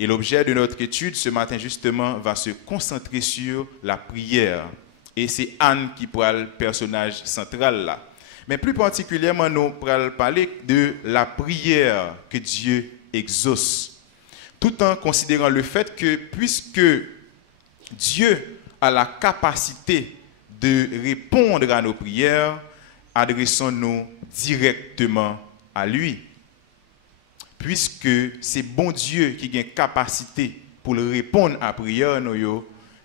Et l'objet de notre étude ce matin, justement, va se concentrer sur la prière. Et c'est Anne qui pourra le personnage central là. Mais plus particulièrement, nous pourrons parler de la prière que Dieu exauce. Tout en considérant le fait que, puisque Dieu a la capacité de répondre à nos prières, adressons-nous directement à lui. Puisque c'est bon Dieu qui a une capacité pour répondre à la prière, nous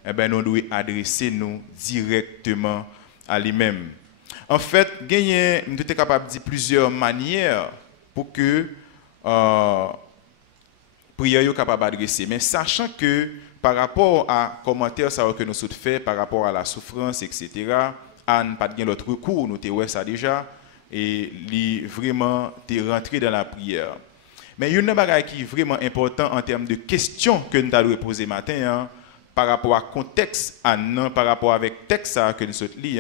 devons adresser nous directement à lui-même. En fait, nous sommes capables de dire plusieurs manières pour que la prière soit capable d'adresser. Mais sachant que par rapport à commentaires que nous avons fait, par rapport à la souffrance, etc., Anne pas de l'autre recours, nous avons ça déjà, et il vraiment rentré dans la prière. Mais il y a une chose qui est vraiment important en termes de questions que nous allons poser matin, par rapport à contexte, par rapport avec le texte que nous avons lu,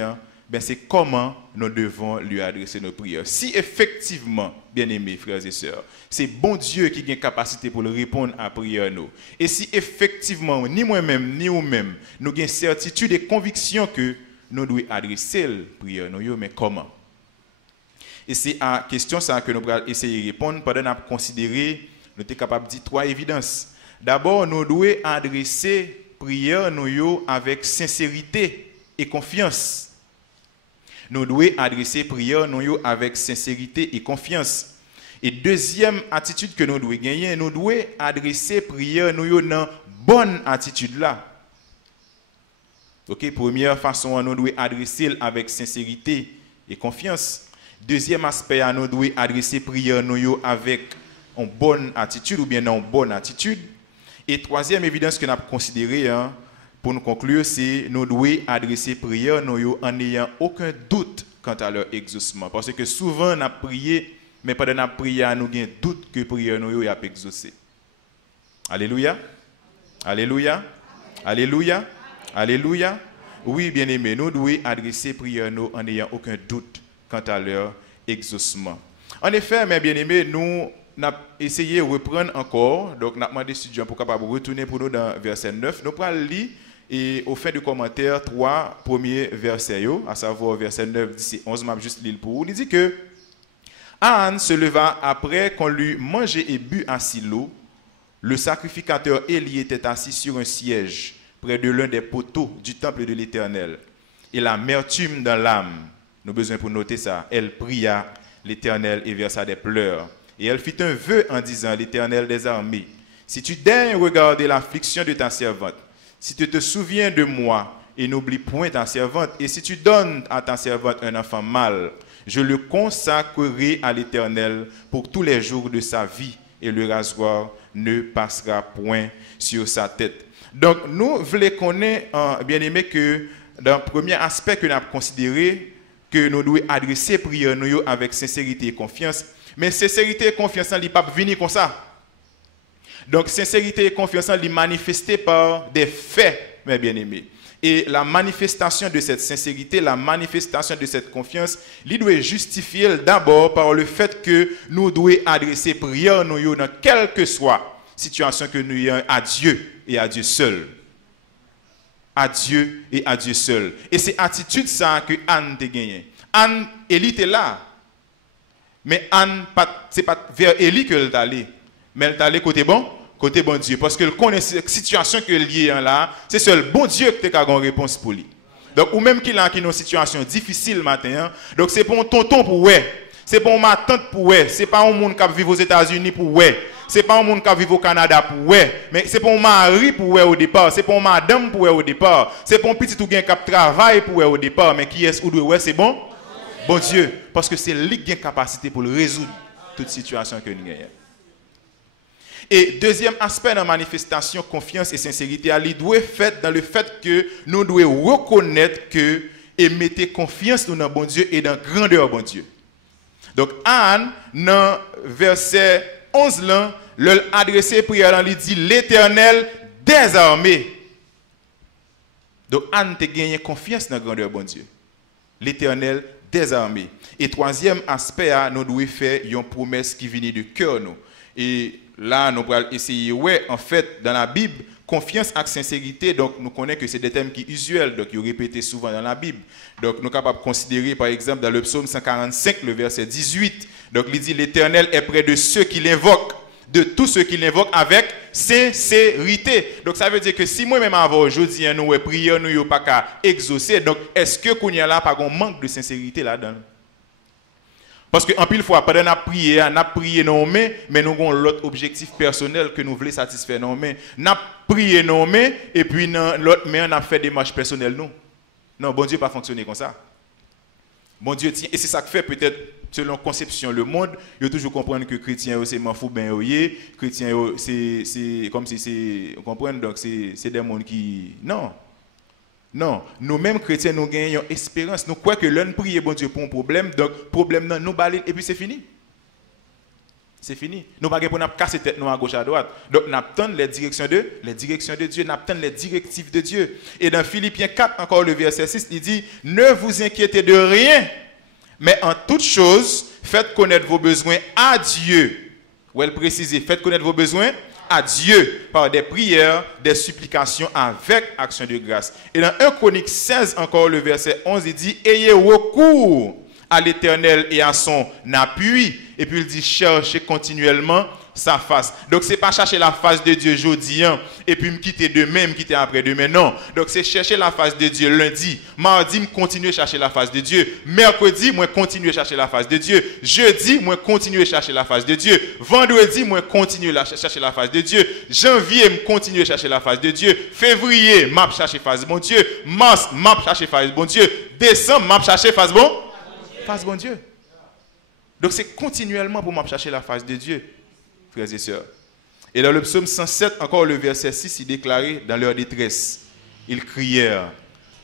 c'est comment nous devons lui adresser nos prières. Si effectivement, bien-aimés frères et sœurs, c'est bon Dieu qui a une capacité pour répondre à la prière, et si effectivement, ni moi-même, ni vous-même, nous avons une certitude et conviction que nous devons adresser la prière, mais comment? Et c'est à la question que nous allons essayer de répondre pendant que nous considérer, nous sommes capables de dire trois évidences. D'abord, nous devons adresser la prière avec sincérité et confiance. Nous devons adresser la prière avec sincérité et confiance. Et deuxième attitude que nous devons gagner, nous devons adresser la prière dans une bonne attitude là. Ok, première façon, nous devons adresser avec sincérité et confiance. Deuxième aspect, nous devons adresser la prière avec une bonne attitude ou bien une bonne attitude. Et troisième évidence que nous avons considérée, pour nous conclure, c'est nous devons adresser la prière en n'ayant aucun doute quant à leur exaucement. Parce que souvent, nous avons prié, mais pendant la prière, nous avons un doute que la prière nous a exaucé. Alléluia. Alléluia. Alléluia. Alléluia. Oui, bien-aimés, nous devons adresser la prière en n'ayant aucun doute quant à leur exaucement. En effet, mes bien-aimés, nous avons essayé de reprendre encore, donc nous avons demandé aux étudiants pour capable retourner pour nous dans verset 9. Nous allons lire et au fin du commentaire 3 premiers versets, à savoir verset 9, 10 et 11, je vais juste lire pour vous. Il dit que Anne se leva après qu'on lui mangé et bu à Silo. Le sacrificateur Élie était assis sur un siège près de l'un des poteaux du temple de l'Éternel. Et l'amertume dans l'âme, nous avons besoin pour noter ça, elle pria l'Éternel et versa des pleurs. Et elle fit un vœu en disant, l'Éternel des armées, si tu daignes regarder l'affliction de ta servante, si tu te souviens de moi et n'oublie point ta servante, et si tu donnes à ta servante un enfant mâle, je le consacrerai à l'Éternel pour tous les jours de sa vie, et le rasoir ne passera point sur sa tête. Donc, nous voulons connaître, bien aimé, que dans le premier aspect que nous avons considéré, que nous devons adresser la prière avec sincérité et confiance, mais sincérité et confiance, ils ne peuvent pas venir comme ça. Donc, sincérité et confiance, ils sont manifestés par des faits, mes bien-aimés. Et la manifestation de cette sincérité, la manifestation de cette confiance, il doit justifier d'abord par le fait que nous devons adresser prière nous dans quelle que soit la situation que nous ayons à Dieu et à Dieu seul. À Dieu et à Dieu seul. Et c'est attitude ça que Anne a gagné. Anne, Élie était là. Mais Anne, ce n'est pas vers Élie qu'elle est allée. Mais elle est allée côté bon Dieu. Parce qu'elle connaît cette situation que liée là, c'est seul bon Dieu qui a une réponse pour lui. Donc, ou même qu'il a une situation difficile matin, donc c'est pour un tonton pour ouais. C'est pour ma tante pour ouais. C'est pas un monde qui vit aux États-Unis pour ouais. C'est pas un monde qui vit au Canada pour ouais. Mais c'est pour un mari pour ouais au départ. C'est pour une madame pour ouais au départ. C'est pour un petit ou bien qui travaille pour ouais au départ. Mais qui est-ce ou ouais, c'est bon? Bon Dieu. Parce que c'est lui qui a une capacité pour résoudre toute situation que nous avons. Et deuxième aspect de la manifestation, confiance et sincérité, il doit être fait dans le fait que nous devons reconnaître que et mettre confiance dans bon Dieu et dans grandeur bon Dieu. Donc Anne, dans verset 11, là, l'adressé prière, il dit l'Éternel des armées. Donc Anne a gagné confiance dans grandeur bon Dieu. L'Éternel des armées. Et troisième aspect, nous devons faire une promesse qui vient du cœur nous. Et là, nous allons essayer, ouais, en fait, dans la Bible, confiance et sincérité, donc nous connaissons que c'est des thèmes qui sont usuels, donc ils sont répétés souvent dans la Bible. Donc nous sommes capables de considérer, par exemple, dans le psaume 145, le verset 18, donc il dit, l'Éternel est près de ceux qui l'invoquent, de tous ceux qui l'invoquent avec sincérité. Donc ça veut dire que si moi-même avant aujourd'hui, nous prions, nous n'avons pas qu'à exaucer, donc est-ce que qu'on y a là pas un manque de sincérité là-dedans? Parce qu'en pile fois, pendant qu'on a prié non mais nous avons l'autre objectif personnel que nous voulons satisfaire non mais. Nous avons prié non mais et puis l'autre mais on a fait des marches personnelles nous. Non, bon Dieu pas fonctionner comme ça. Bon Dieu tient et c'est ça que fait peut-être selon conception le monde, il faut toujours comprendre que chrétien c'est m'en ben oyé, chrétien c'est comme si c'est comprendre donc c'est des mondes qui non. Non, nous-mêmes chrétiens, nous gagnons espérance. Nous croyons que l'un prie bon Dieu pour un problème, donc problème non, nous balayons et puis c'est fini. C'est fini. Nous ne pouvons pas casser tête nous à gauche à droite. Donc nous attendons les directions de Dieu, nous attendons les directives de Dieu. Et dans Philippiens 4, encore le verset 6, il dit, ne vous inquiétez de rien, mais en toute chose, faites connaître vos besoins à Dieu. Ou elle précise, faites connaître vos besoins à Dieu par des prières, des supplications avec action de grâce. Et dans 1 Chronique 16, encore le verset 11, il dit, ayez recours à l'Éternel et à son appui. Et puis il dit, cherchez continuellement sa face. Donc c'est pas chercher la face de Dieu jeudi et puis me quitter demain, me quitter après-demain. Non. Donc c'est chercher la face de Dieu lundi. Mardi, me continuer à chercher la face de Dieu. Mercredi, moi continuer à chercher la face de Dieu. Jeudi, moi continuer à chercher la face de Dieu. Vendredi, moi continuer à chercher la face de Dieu. Janvier, me continuer à chercher la face de Dieu. Février, m'a chercher face de bon Dieu. Mars, m'a chercher face de bon Dieu. Décembre, m'a chercher face de bon Dieu. Donc c'est continuellement pour m'a chercher la face de Dieu. Frères et sœurs. Et dans le psaume 107, encore le verset 6, il déclarait dans leur détresse, ils crièrent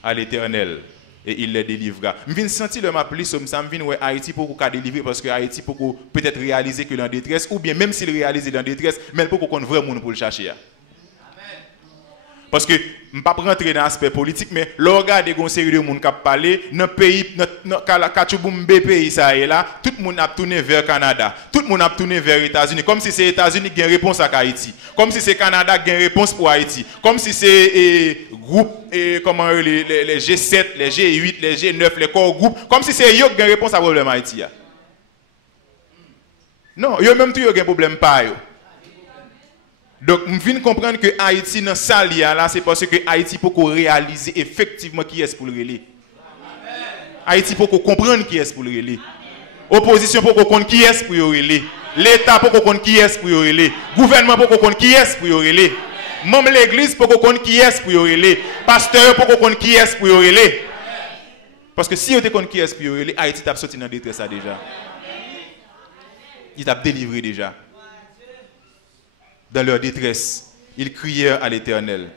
à l'Éternel et il les délivra. Je viens de sentir le m'appeler psaume ça, je viens de Haïti pour qu'on délivrer parce que Haïti pour peut-être réaliser que dans détresse ou bien même s'il réalise dans détresse, mais pour qu'on vrai monde pour le chercher. Parce que je ne vais pas rentrer dans l'aspect politique, mais le regard de série de monde qui a parlé, dans le pays, dans le pays, ça est là, tout le monde a tourné vers le Canada, tout le monde a tourné vers les États-Unis, comme si c'est les États-Unis qui ont une réponse à Haïti, comme si c'est le Canada qui a une réponse pour Haïti, comme si c'est groupe, comment les G7, les G8, les G9, les corps groupes, comme si c'est eux qui ont une réponse à problème Haïti. Non, eux même tout ont un problème pas. Donc, je viens de comprendre que Haïti, dans ça, là, c'est parce que Haïti peut réaliser effectivement qui est pour le relais. Haïti peut comprendre qui est pour le relais. Opposition peut comprendre qui est pour le relais. L'État peut comprendre qui est pour le relais. Gouvernement peut comprendre qui est pour le relais. Même l'église peut comprendre qui est pour le relais. Pasteur peut comprendre qui est pour le relais. Parce que si on te connaît qui est pour le relais, Haïti t'a sorti dans la détresse déjà. Il t'a délivré déjà. Dans leur détresse, ils crièrent à l'Éternel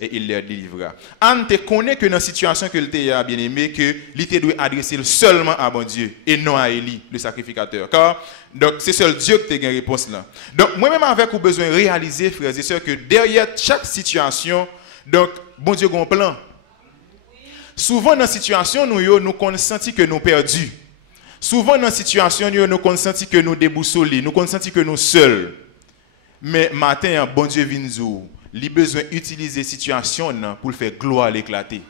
et il les délivra. On te connaît que dans la situation que l'État a bien aimé, que l'État doit adresser seulement à bon Dieu et non à Élie, le sacrificateur. Car donc c'est seul Dieu qui a une réponse là. Donc moi-même avec vous besoin de réaliser, frères et sœurs, que derrière chaque situation, donc bon Dieu a un plan. Souvent dans la situation, nous avons senti que nous perdus. Souvent dans la situation, nous avons senti que nous déboussolés, nous avons senti que nous seuls. Mais matin, bon Dieu vient nous, il a besoin d'utiliser situation pour faire gloire l'éclater.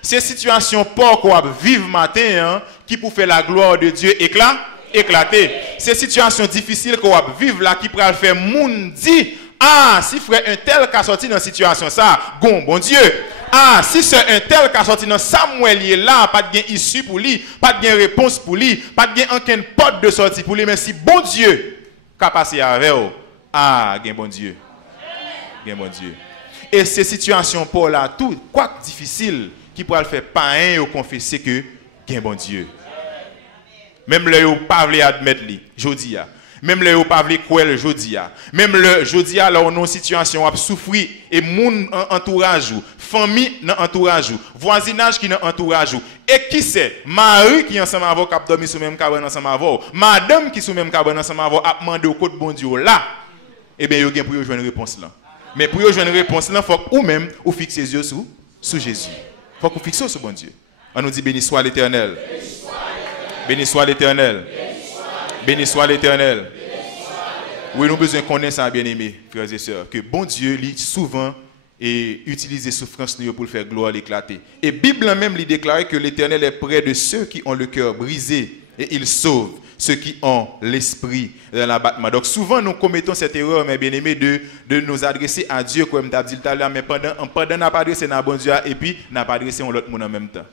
Ces situations pas qu'on vivre matin qui pour faire la gloire de Dieu éclater. Ces situations difficiles qu'on vivre là qui pour faire monde dire ah si frère un tel qui a sorti dans situation ça, bon Dieu. Ah, si c'est un tel qui a sorti dans Samuel, il est là, pas de issue pour lui, pas de réponse pour lui, pas de aucune porte de sortie pour lui, mais si bon Dieu qu'a passé avec eux, ah, gen bon Dieu. Gen bon Dieu. Et ces situations pour là, tout, quoi que difficile, qui pourra le faire pas un ou confesser que gen bon Dieu. Même le ou pas vle admettre li, jodi a. Même le ou pas vle croire jodi a. Même le jodi a là on une situation a souffrir et moun entourage ou, famille dans entourage ou, voisinage qui dans entourage ou. Et qui c'est? Marie qui ensemble avec cap dormi sous même cabane ensemble avec, madame qui sous même cabane ensemble avec a demandé au côté bon Dieu là. Eh bien yo gen pour yo joindre réponse là. Mais pour yo joindre réponse là, faut ou même ou fixer les yeux sous Jésus. Faut qu'on fixe sur bon Dieu. On nous dit béni soit l'Éternel. Béni soit l'Éternel. Béni soit l'Éternel. Oui, nous avons besoin de connaître ça, bien-aimés, frères et sœurs, que bon Dieu, lui, souvent, utilise les souffrances pour le faire gloire l'éclater. Et la Bible même lui déclare que l'Éternel est près de ceux qui ont le cœur brisé et il sauve ceux qui ont l'esprit dans l'abattement. Donc souvent nous commettons cette erreur, mes bien-aimés, de nous adresser à Dieu comme tu as dit tout à l'heure, mais pendant n'a pas adressé à bon Dieu et puis n'a pas adressé à l'autre monde en même temps.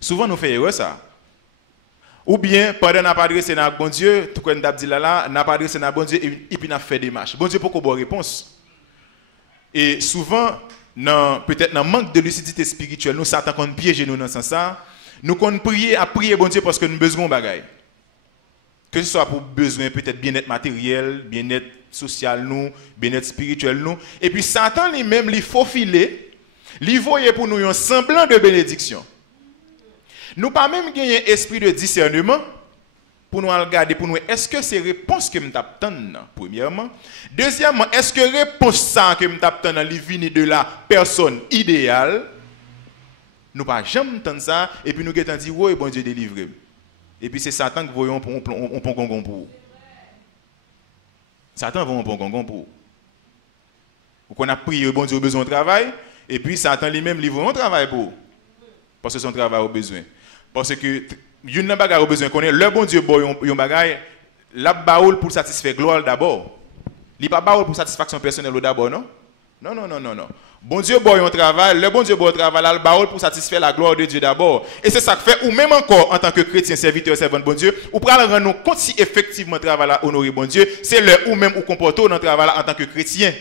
Souvent nous faisons erreur ça. Ou bien pendant n'a pas adressé à bon Dieu, tout comme tu as dit là, n'a pas adressé à bon Dieu et puis n'a fait des marches. Bon Dieu pourquoi bonne réponse. Et souvent peut-être dans manque de lucidité spirituelle, nous Satan qu'on piège nous dans ce sens. Nous qu'on prier à prier bon Dieu parce que nous avons besoin de bagaille. Que ce soit pour besoin peut-être bien-être matériel, bien-être social nous, bien-être spirituel nous. Et puis Satan lui-même lui faufiler, lui voyer pour nous un semblant de bénédiction. Nous pas même gagner esprit de discernement pour nous regarder pour nous est-ce que c'est réponse que nous t'attendons premièrement. Deuxièmement, est-ce que réponse ça que nous t'attendons lui vient de la personne idéale? Nous pas jamais entendre ça et puis nous avons dit oui bon Dieu délivre. Et puis c'est Satan qui voyons on pon gongon pour. Satan va on pon gongon pour. Ou qu'on a prié bon Dieu a besoin de travail et puis Satan lui-même livre un travail pour. Parce que son travail a besoin. Parce que une bagaille a besoin connaît le bon Dieu boy yon bagaille la baoul pour satisfaire gloire d'abord. Il pas baoul pour satisfaction personnelle d'abord non? Non. Bon Dieu boy un travail, le bon Dieu boy un travail là le baoul pour satisfaire la gloire de Dieu d'abord. Et c'est ça que fait ou même encore en tant que chrétien serviteur servant de bon Dieu, ou pral rendre nous compte si effectivement travail là honorer bon Dieu, c'est le ou même ou comporter dans travail là en tant que chrétien.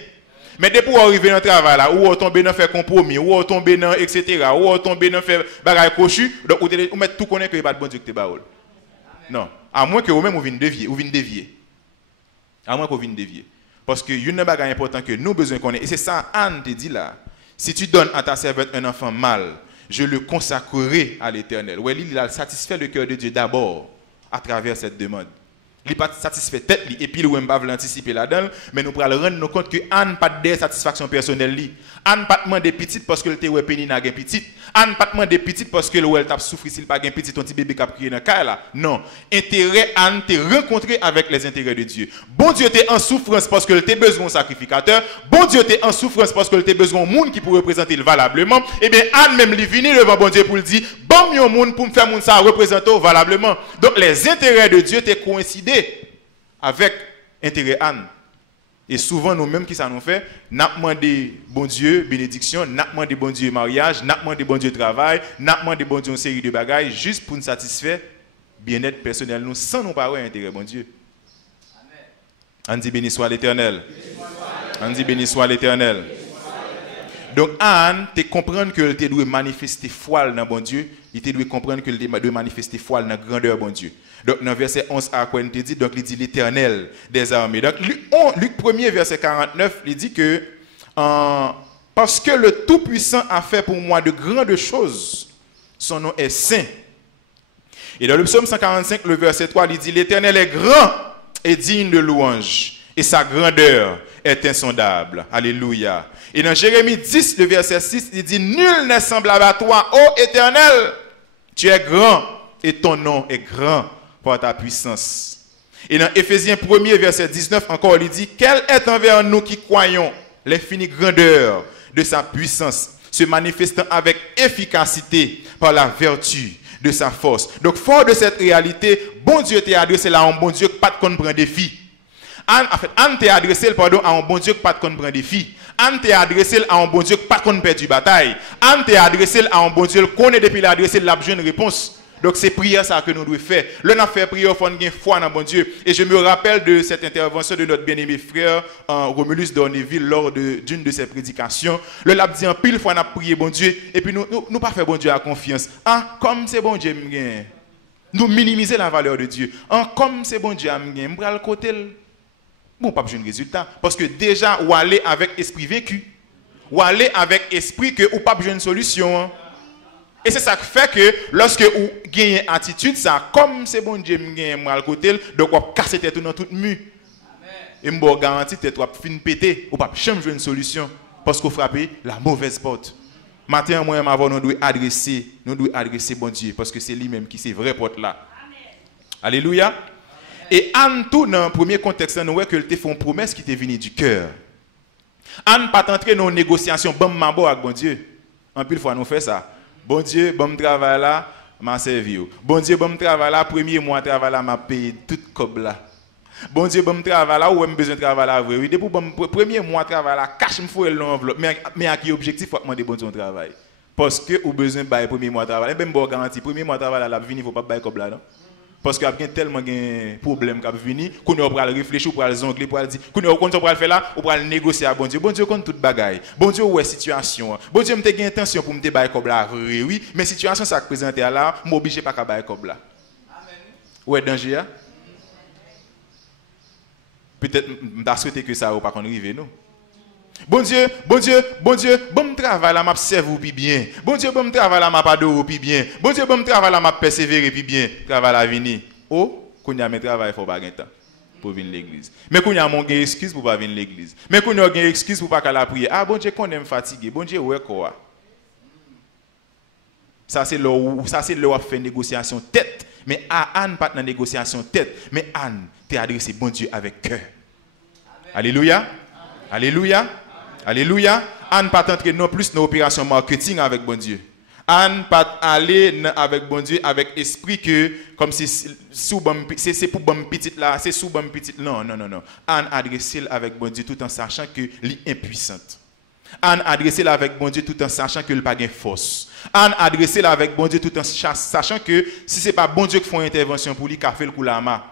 Mais dès pour arriver dans le travail là, ou tomber dans faire compromis, ou tomber dans etc., ou tomber dans faire bagaille cochu, donc ou mettre tout connaître que il pas de bon Dieu que te baoul. Non, à moins que vous même vous venez dévier. À moins que vous venez dévier. Parce que une bagaille important que nous besoin connaître et c'est ça Anne te dit là. Si tu donnes à ta servante un enfant mâle, je le consacrerai à l'Éternel. Ouais, il a satisfait le cœur de Dieu d'abord à travers cette demande. Il n'est pas satisfait tête et puis il ne va pas l'anticiper là-dedans, mais nous pourrons rendre compte que Anne n'a pas de satisfaction personnelle. Anne n'a pas demandé petite parce que le était pénina gain petite. Anne n'a pas demandé petite parce que le t'a souffri s'il pas gain petite ton petit bébé qui a crié dans le cas là. Non, intérêt Anne t'est rencontré avec les intérêts de Dieu. Bon Dieu t'est en souffrance parce que t'es besoin d'un sacrificateur. Bon Dieu t'est en souffrance parce que t'es besoin d'un monde qui peut représenter valablement. Et bien Anne même lui vient devant bon Dieu pour lui dire bon yon monde pour me faire monde ça représenter valablement. Donc les intérêts de Dieu t'est coïncidé avec intérêt Anne. Et souvent, nous-mêmes, qui ça nous fait, nous demandons bon Dieu bénédiction, nous demandons bon Dieu mariage, nous demandons bon Dieu travail, nous demandons bon Dieu une série de bagages, juste pour nous satisfaire bien-être personnel, nous, sans nous parler intérêt bon Dieu. Amen. On dit béni soit l'Éternel. On dit béni soit l'Éternel. Donc, Anne, tu comprends que tu dois manifester foi dans bon Dieu, il doit comprendre que tu dois manifester foi dans la grandeur bon Dieu. Donc, dans verset 11 à quoi il dit, donc il dit l'Éternel des armées. Donc, Luc 1er, verset 49, il dit que parce que le Tout-Puissant a fait pour moi de grandes choses, son nom est saint. Et dans le psaume 145, le verset 3, il dit l'Éternel est grand et digne de louange, et sa grandeur est insondable. Alléluia. Et dans Jérémie 10, le verset 6, il dit nul n'est semblable à toi, ô Éternel, tu es grand et ton nom est grand par ta puissance. Et dans Éphésiens 1er, verset 19, encore, il dit quel est envers nous qui croyons l'infinie grandeur de sa puissance, se manifestant avec efficacité par la vertu de sa force. Donc, fort de cette réalité, bon Dieu t'a adressé là à un bon Dieu qui pas de compte prend défi. Anne t'a adressé à un bon Dieu qui pas de compte prend défi. Anne t'a adressé à un bon Dieu qui pas de compte perdre bataille. Anne t'a adressé à un bon Dieu qui connaît depuis l'adressé la bonne réponse. Donc c'est prière ça que nous devons faire. L'on a fait prière, il faut avoir foi dans bon Dieu. Et je me rappelle de cette intervention de notre bien-aimé frère Romulus d'Ornéville lors d'une de ses prédications. Le l'a dit en pile fois on a prié bon Dieu et puis nous pas fait bon Dieu à confiance. Comme c'est bon Dieu m'gain. Nous minimiser la valeur de Dieu. Comme c'est bon Dieu m'gain, m'bral le côté bon pas besoin de résultat parce que déjà ou aller avec esprit vaincu. Ou aller avec esprit que ou pas besoin de solution. Et c'est ça qui fait que lorsque vous gagnez une attitude, ça, comme c'est bon Dieu, vous gagnez mal côté, donc vous cassez tête dans toute mue. Et vous garantis que vous fin péter, vous ne pouvez jamais jouer une solution parce que vous frappez la mauvaise porte. Matin, moi, nous devons adresser bon Dieu parce que c'est lui-même qui est vraie porte là. Amen. Alléluia. Et Anne, tout dans le premier contexte, nous voyons qu'elle te fait une promesse qui t'est venue du cœur. Anne pas entrer dans une négociation, bon mabo avec bon Dieu. En pile fois nous fait ça. Bon Dieu, bon travail là, m'a servi. Bon Dieu, bon travail là, premier mois travail là m'a payé tout cob là. Bon Dieu, bon travail là, ou même besoin de travail là vrai. Oui, depuis bon premier mois travail là, cache me fouet l'enveloppe. Mais à qui objectif faut demander bon Dieu travail. Parce que ou besoin bail premier mois travail. Même bon garantie, premier mois travail là, la venir faut pas bail cob là non. Parce qu'il y a tellement de problèmes qui sont venus, qu'on va réfléchir, pour zongler, pour dire, qu'on va faire là, on va négocier avec bon Dieu. Bon Dieu compte toute bagaille. Bon Dieu ouais situation. Bon Dieu me intention pour me bailler comme là, oui, mais situation ça présente là, m'oblige pas à bailler comme là. Amen. Ouais danger. Peut-être m'ta souhaité que ça ou pas qu'on arrive non. Bon Dieu, bon travail là m'a servi puis bien. Bon Dieu, bon travail là m'a pas d'eau puis bien. Bon Dieu, bon travail là m'a persévérer puis bien. Travail là venir. Oh, qu'on y a mes travail faut pas gain temps pour venir l'église. Mais qu'on y a mon gain excuse pour pas venir l'église. Mais qu'on y a gain excuse pour pas qu'à la prière. Ah bon Dieu qu'on aime fatigué. Bon Dieu ouais quoi. Ça c'est là fait négociation tête. Mais Anne pas dans négociation tête, mais Anne t'es adressé bon Dieu avec cœur. Alléluia. Alléluia. Alléluia. Anne pas entrer non plus dans l'opération marketing avec bon Dieu. Anne pas aller avec bon Dieu avec esprit que comme si c'est pour bon petite là, c'est sous bon petite. Non. Anne adressée avec bon Dieu tout en sachant que elle est impuissante. Anne adressée avec bon Dieu tout en sachant que elle pas de force. Anne adressée avec bon Dieu tout en sachant que si c'est pas bon Dieu qui fait une intervention pour lui qu'a fait le coup la main.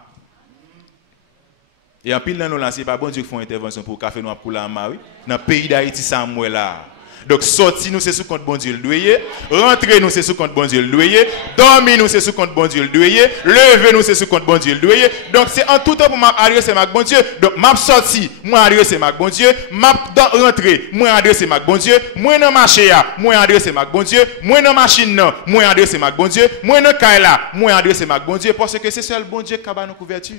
Et en pile dans nous là, c'est pas bon Dieu qui fait une intervention pour café nous pour la main, oui. Dans le pays d'Haïti ça moi là. Donc sortir nous c'est sous compte bon Dieu le doyer, rentrer nous c'est sous compte bon Dieu le doyer, dormir nous c'est sous compte bon Dieu le doyer, lever nous c'est sous compte bon Dieu le doyer. Donc c'est en tout temps pour m'adresser ma bon Dieu. Donc m'a sorti, moi adresser ma bon Dieu, m'a rentrer, moi adresser ma bon Dieu, moi dans marché là, moi adresser ma bon Dieu, moi dans machine là, moi adresser ma bon Dieu, moi dans caille là, moi adresser ma bon Dieu parce que c'est seul bon Dieu qui a nous couverture.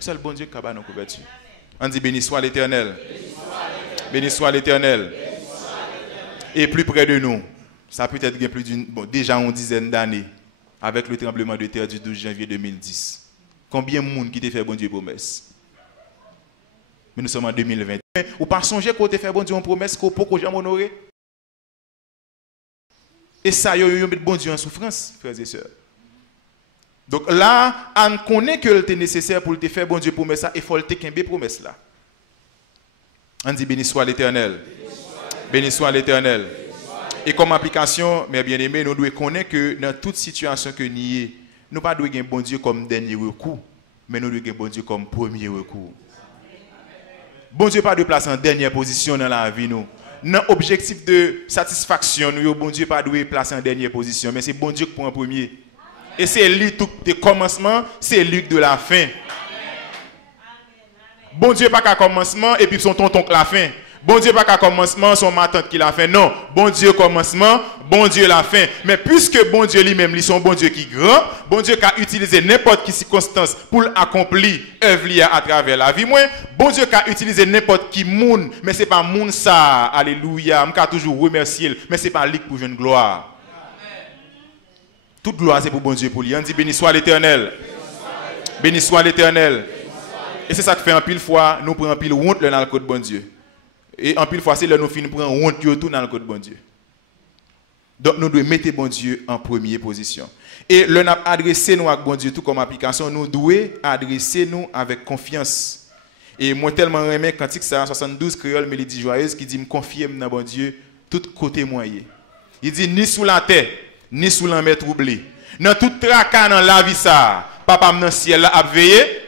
Seul bon Dieu qui a nous couverture. On dit béni soit l'Éternel. Béni soit l'Éternel. Et plus près de nous, ça peut être plus déjà une dizaine d'années, avec le tremblement de terre du 12 janvier 2010. Combien de monde qui t'a fait bon Dieu promesse? Mais nous sommes en 2020. Ou pas songer qu'on t'a fait bon Dieu une promesse qu'on peut jamais honorer? Et ça, il y a bon Dieu en souffrance, frères et sœurs. Donc là, on connaît que c'est nécessaire pour te faire bon Dieu promesse et il faut te faire promesse là. On dit béni soit l'Éternel. Béni soit l'Éternel. Et comme application, mes bien-aimés, nous devons connaître que dans toute situation que nous y nous ne devons pas avoir bon Dieu comme dernier recours, mais nous devons avoir bon Dieu comme premier recours. Bon Dieu pas de place en dernière position dans la vie nous. Dans l'objectif de satisfaction, nous bon Dieu pas de place en dernière position, mais c'est bon Dieu qui prend en premier. Et c'est lui tout de commencement, c'est lui de la fin. Bon Dieu pas qu'à commencement et puis son tonton qui la fin. Bon Dieu pas qu'à commencement, son ma tante qui la fin. Non, bon Dieu commencement, bon Dieu la fin. Mais puisque bon Dieu lui-même, lui son bon Dieu qui grand, bon Dieu qui a utilisé n'importe quelle circonstance pour accomplir œuvre à travers la vie, bon Dieu qui a utilisé n'importe qui monde, mais c'est pas monde ça. Alléluia, je toujours remercier, mais c'est pas lui pour une gloire. Toute gloire c'est pour bon Dieu pour lui. On dit béni soit l'Éternel. Béni soit l'Éternel. Et c'est ça qui fait en pile fois, nous prenons en pile honte dans le code bon Dieu. Et en pile fois, c'est là nous finissons prendre honte tout dans le code bon Dieu. Donc nous devons mettre bon Dieu en première position. Et le n'a adressé nous avec bon Dieu tout comme application, nous devons adresser nous avec confiance. Et moi tellement aimé cantique ça 72 créole mélodie joyeuse qui dit me confier dans bon Dieu tout côté moyen. Il dit ni sous la terre, ni sous la mer troublée. Dans tout tracas dans la vie ça, papa dans ciel là a veillé.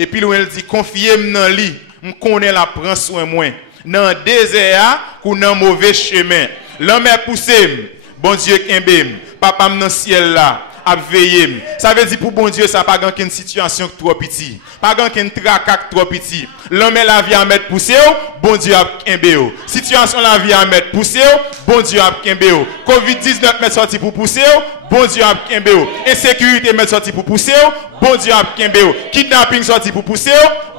Et puis il dit confiez dans lui, me connaît la prend soin moi. Dans désert ou dans mauvais chemin. L'homme est poussé, bon Dieu kembem, papa dans ciel là a veillé. Ça veut dire pour bon Dieu ça pas une situation trop petite, pas une tracac trop petit. L'homme est la vie à mettre poussé, bon Dieu a kembé. Situation la vie à mettre poussé, bon Dieu a kembé. Covid-19 met sorti pour pousser, bon Dieu a kembé. Insécurité met sorti pour pousser, bon Dieu a kembé. Kidnapping sorti pour pousser,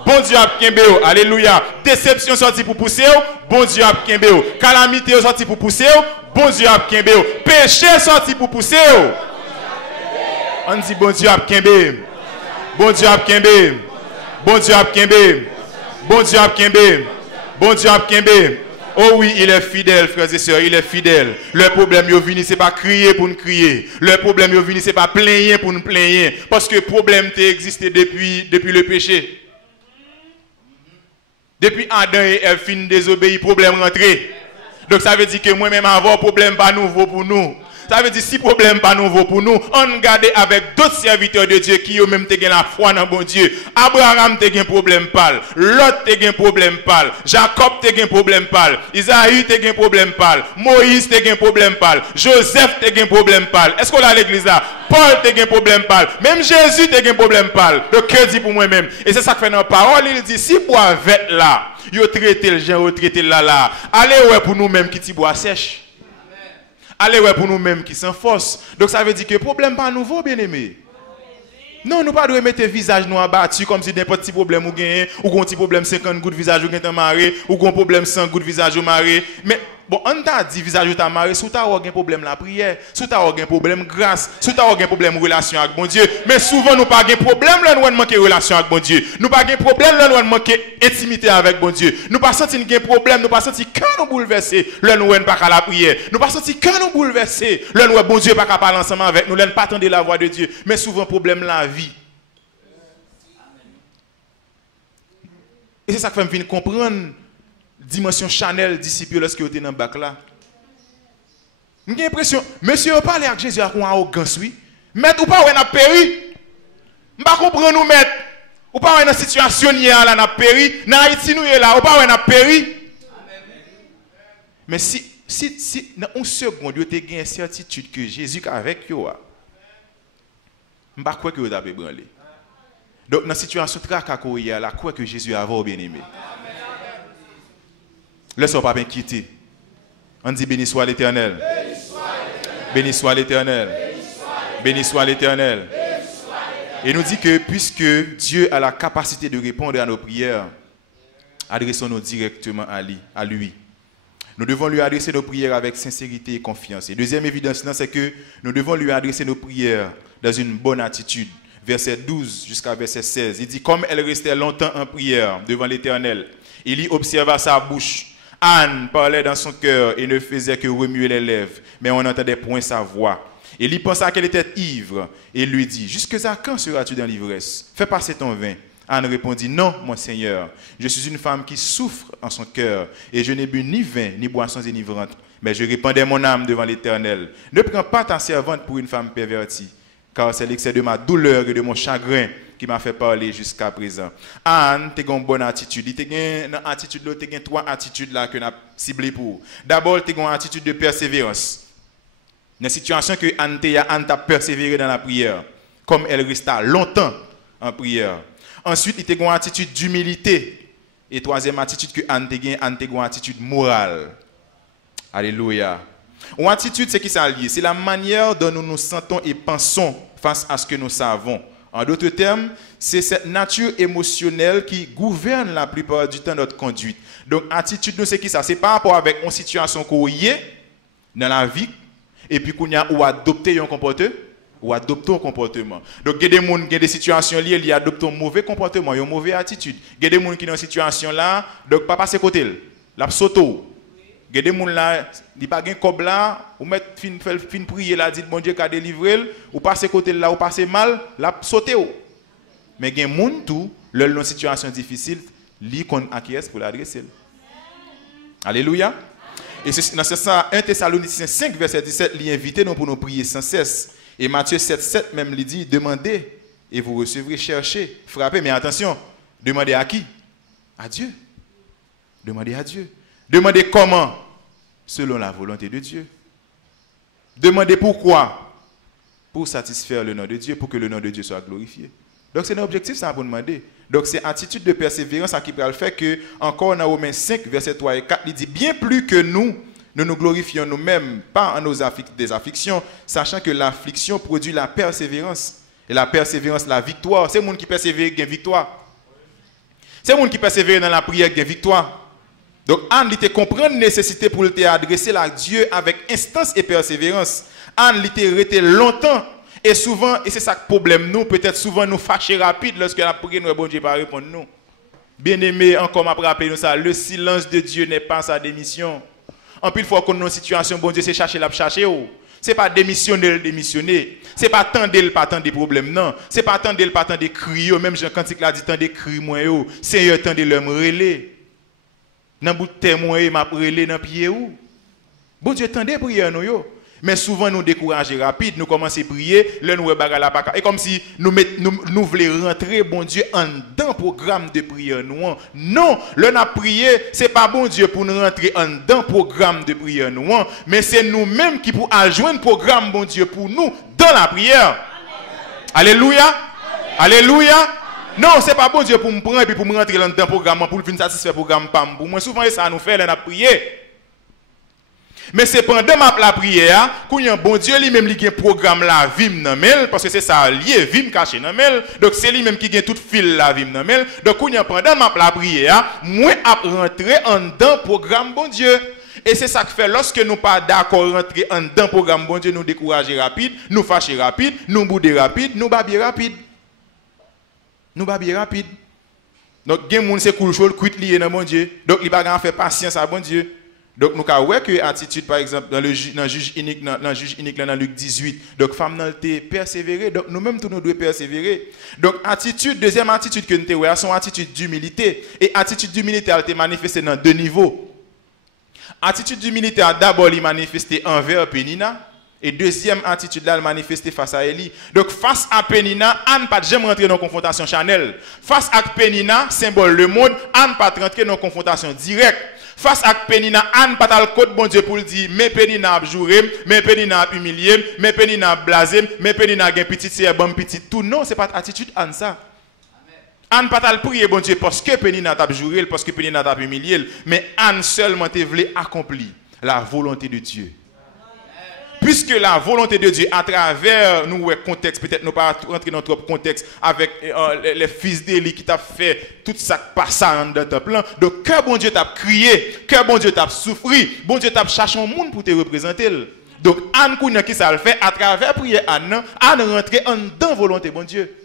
bon Dieu a kembé. Alléluia. Déception sorti pour pousser, bon Dieu a kembé. Calamité sorti pour pousser, bon Dieu a kembé. Péché sorti pour pousser. On dit bon Dieu a kembé. Bon Dieu a kembe. Bon Dieu a kembe. Bon Dieu a kembe. Bon Dieu a kembe. Oh oui, il est fidèle, frères et sœurs, il est fidèle. Le problème, il vient, c'est pas crier pour nous crier. Le problème, il vient, c'est pas plaigner pour nous plaigner. Parce que le problème existé depuis le péché. Depuis Adam et Ève fin désobéi, problème rentré. Donc ça veut dire que moi-même avoir problème pas nouveau pour nous. Ça veut dire si problème pas nouveau pour nous, on regarde avec d'autres serviteurs de Dieu qui ont même la foi dans bon Dieu. Abraham a un problème pâle, Lot a un problème pâle, Jacob a un problème pâle, Isaïe a un problème pâle, Moïse a un problème pâle, Joseph a un problème pâle. Est-ce qu'on a l'église là? Paul a un problème pâle, même Jésus a un problème pâle. Donc que dit pour moi-même? Et c'est ça que fait dans la parole, il dit si bois vête là, yo traité le gens, yo traité là. Allez ouais pour nous-mêmes qui ti bois sèche. Allez ouais pour nous-mêmes qui sont force. Donc ça veut dire que le problème pas nouveau, bien aimé. Non, nous pas devons mettre visage nous abattu comme si n'importe petit problème ou gagne ou un petit problème 50 gouttes visage ou gagne maré ou un problème 100 gouttes visage ou maré. Mais bon, on t'a dit visage ou ta maré, sous ta un problème la prière, sous ta un problème grâce, sous ta un problème relation avec bon Dieu. Mais souvent nous pas un problème là nous manquer relation avec bon Dieu. Nous pas un problème là nous manquer intimité avec bon Dieu. Nous pas sentir un problème, nous pas sentir quand nous bouleverser, là nous pas à la prière. Nous pas sentir quand nous bouleverser, là nous bon Dieu pas capable parler ensemble avec nous, là pas attendre la voix de Dieu. Mais souvent problème la vie. Et c'est ça que fait me comprendre dimension Chanel disciple lorsque vous êtes dans le bac là. J'ai l'impression, monsieur vous parlez avec Jésus avec une arrogance, oui. Maître ou pas on a péri. Je ne comprends pas nous mettre. Ou pas on a une situation là n'a péri, dans Haïti nous est là, ou pas on a péri. Mais si dans une seconde vous avez une certitude que Jésus est avec vous, je ne crois pas que vous avez branlé. Donc, dans la situation très cacoïa, la quoi que Jésus a bien aimé. Laissons pas inquiéter. On dit béni soit l'Éternel. Béni soit l'Éternel. Béni soit l'Éternel. Et nous dit que puisque Dieu a la capacité de répondre à nos prières, adressons-nous directement à lui. Nous devons lui adresser nos prières avec sincérité et confiance. Et deuxième évidence, c'est que nous devons lui adresser nos prières dans une bonne attitude. Verset 12 jusqu'à verset 16. Il dit, comme elle restait longtemps en prière devant l'Éternel, il y observa sa bouche. Anne parlait dans son cœur et ne faisait que remuer les lèvres, mais on n'entendait point sa voix. Il y pensa qu'elle était ivre et lui dit, jusque à quand seras-tu dans l'ivresse? Fais passer ton vin. Anne répondit, non, mon Seigneur, je suis une femme qui souffre en son cœur et je n'ai bu ni vin ni boissons enivrantes, mais je répandais mon âme devant l'Éternel. Ne prends pas ta servante pour une femme pervertie, car c'est l'excès de ma douleur et de mon chagrin qui m'a fait parler jusqu'à présent. Anne, tu as une bonne attitude. Tu as trois attitudes là que nous avons ciblées pour. D'abord, tu as une attitude de persévérance. Dans la situation que Anne t'a persévéré dans la prière, comme elle resta longtemps en prière. Ensuite, tu as une attitude d'humilité. Et troisième attitude que Anne a une attitude morale. Alléluia. Une attitude, c'est qui ça lié? C'est la manière dont nous nous sentons et pensons face à ce que nous savons. En d'autres termes, c'est cette nature émotionnelle qui gouverne la plupart du temps notre conduite. Donc, attitude, nous, c'est qui ça? C'est par rapport avec une situation qu'on y est dans la vie, et puis qu'on a ou adopté un comportement, ou adopter un comportement. Donc, il y a des situations liées, ils adoptent un mauvais comportement, une mauvaise attitude. Il y a des gens qui sont dans cette situation-là, donc pas passer côté, la sauto. Il y a des gens là, ils pas gain cob là, ou mettre fin prier là, dit bon Dieu qu'a délivré, ou passer côté là, ou passer mal, la sauter. Mais il y a des gens tout, leur dans situation difficile, li qu'on acquiesce pour l'adresser. Alléluia. Et c'est dans ce sens 1 Thessaloniciens 5 verset 17, il invite nous pour nous prier sans cesse. Et Matthieu 7 même lui dit demandez et vous recevrez, cherchez, frappez, mais attention, demandez à qui? À Dieu. Demandez à Dieu. Demandez comment? Selon la volonté de Dieu. Demandez pourquoi? Pour satisfaire le nom de Dieu, pour que le nom de Dieu soit glorifié. Donc c'est un objectif ça pour demander. Donc c'est attitude de persévérance qui peut le faire que encore dans Romains 5 verset 3 et 4 il dit bien plus que nous nous glorifions nous-mêmes pas en nos des afflictions, sachant que l'affliction produit la persévérance et la persévérance la victoire. C'est le monde qui persévère qui a victoire. C'est le monde qui persévère dans la prière qui a victoire. Donc, Anne, il comprend la nécessité pour te adresser à Dieu avec instance et persévérance. Anne, il était resté longtemps. Et souvent, et c'est ça le problème, nous, peut-être souvent nous fâcher rapide lorsque la prière, nous, bon Dieu, pas répondre nous. Bien aimé, encore m'a rappelé nous ça, le silence de Dieu n'est pas sa démission. En plus, il faut qu'on ait une situation, bon Dieu, c'est chercher la chercher. C'est pas démissionner, démissionner. C'est pas tendre, pas tendre des problèmes, non. C'est pas tendre, pas tendre des cris, même Jean Cantique l'a dit, tendre des cris, moi, Seigneur, tendre le me relais. Dans bout de témoin, m'a relais dans pied ou. Bon Dieu, tendez prière nous yo. Mais souvent nous décourager rapide, nous commençons à prier, là nous bagarre la et comme si nous voulons rentrer bon Dieu en dans programme de prière nous. Non, là n'a prié, c'est pas bon Dieu pour nous rentrer en dans programme de prière nous, mais c'est nous-mêmes qui pour adjoindre programme bon Dieu pour nous dans la prière. Amen. Alléluia. Amen. Alléluia. Non, c'est pas bon Dieu pour me prendre et puis pour me rentrer dans le programme pour venir satisfaire programme pas pour moi souvent ça nous fait là n'a prié. Mais c'est pendant la prière, qu'il y a un bon Dieu lui-même qui a un programme la vie parce que c'est ça lié vie caché dans mel. Donc c'est lui-même qui a tout fil la vie dans mel. Donc qu'il y a pendant la prière, moi à rentrer en dans programme bon Dieu. Et c'est ça que fait lorsque nous pas d'accord rentrer en dans programme bon Dieu, nous décourager rapide, nous fâcher rapide, nous bouder rapide, nous babier rapide. Nous babier rapide. Donc gen moun c'est cool chaud cuit lié dans bon Dieu. Donc il va faire patience à bon Dieu. Donc nous avons vu que attitude par exemple dans le juge unique dans Luc 18. Donc femme nan te persévérer. Donc nous-mêmes tous nous devons persévérer. Donc attitude deuxième attitude que nous te voyons son attitude d'humilité et attitude d'humilité a été manifestée dans deux niveaux. Attitude d'humilité d'abord il manifesté envers Pénina et deuxième attitude là elle manifesté face à Élie. Donc face à Pénina, Anne pas jamais rentrer dans confrontation charnelle. Face à Pénina, symbole le monde, Anne pas rentrer dans confrontation directe. Face à Pénina, Anne pas le code bon Dieu pour le dire, mais Pénina a juré, mais Pénina a humilié, mais Pénina a blasé, mais Pénina a petit c'est bon petit tout. Non, c'est pas attitude Anne ça. Anne pas le prier bon Dieu parce que Pénina t'a juré, parce que Pénina t'a humilié, mais Anne seulement te voulait accomplir la volonté de Dieu. Puisque la volonté de Dieu à travers nous contexte, peut-être nous pas rentrer dans trop contexte avec les fils d'Élie qui t'a fait tout ça passe dans ton plan. Donc que bon Dieu t'a crié, que bon Dieu t'a souffri, bon Dieu t'a cherché un monde pour te représenter. Donc Anne Kounia qui ça le fait à travers prière Anne rentrer en dans volonté bon Dieu.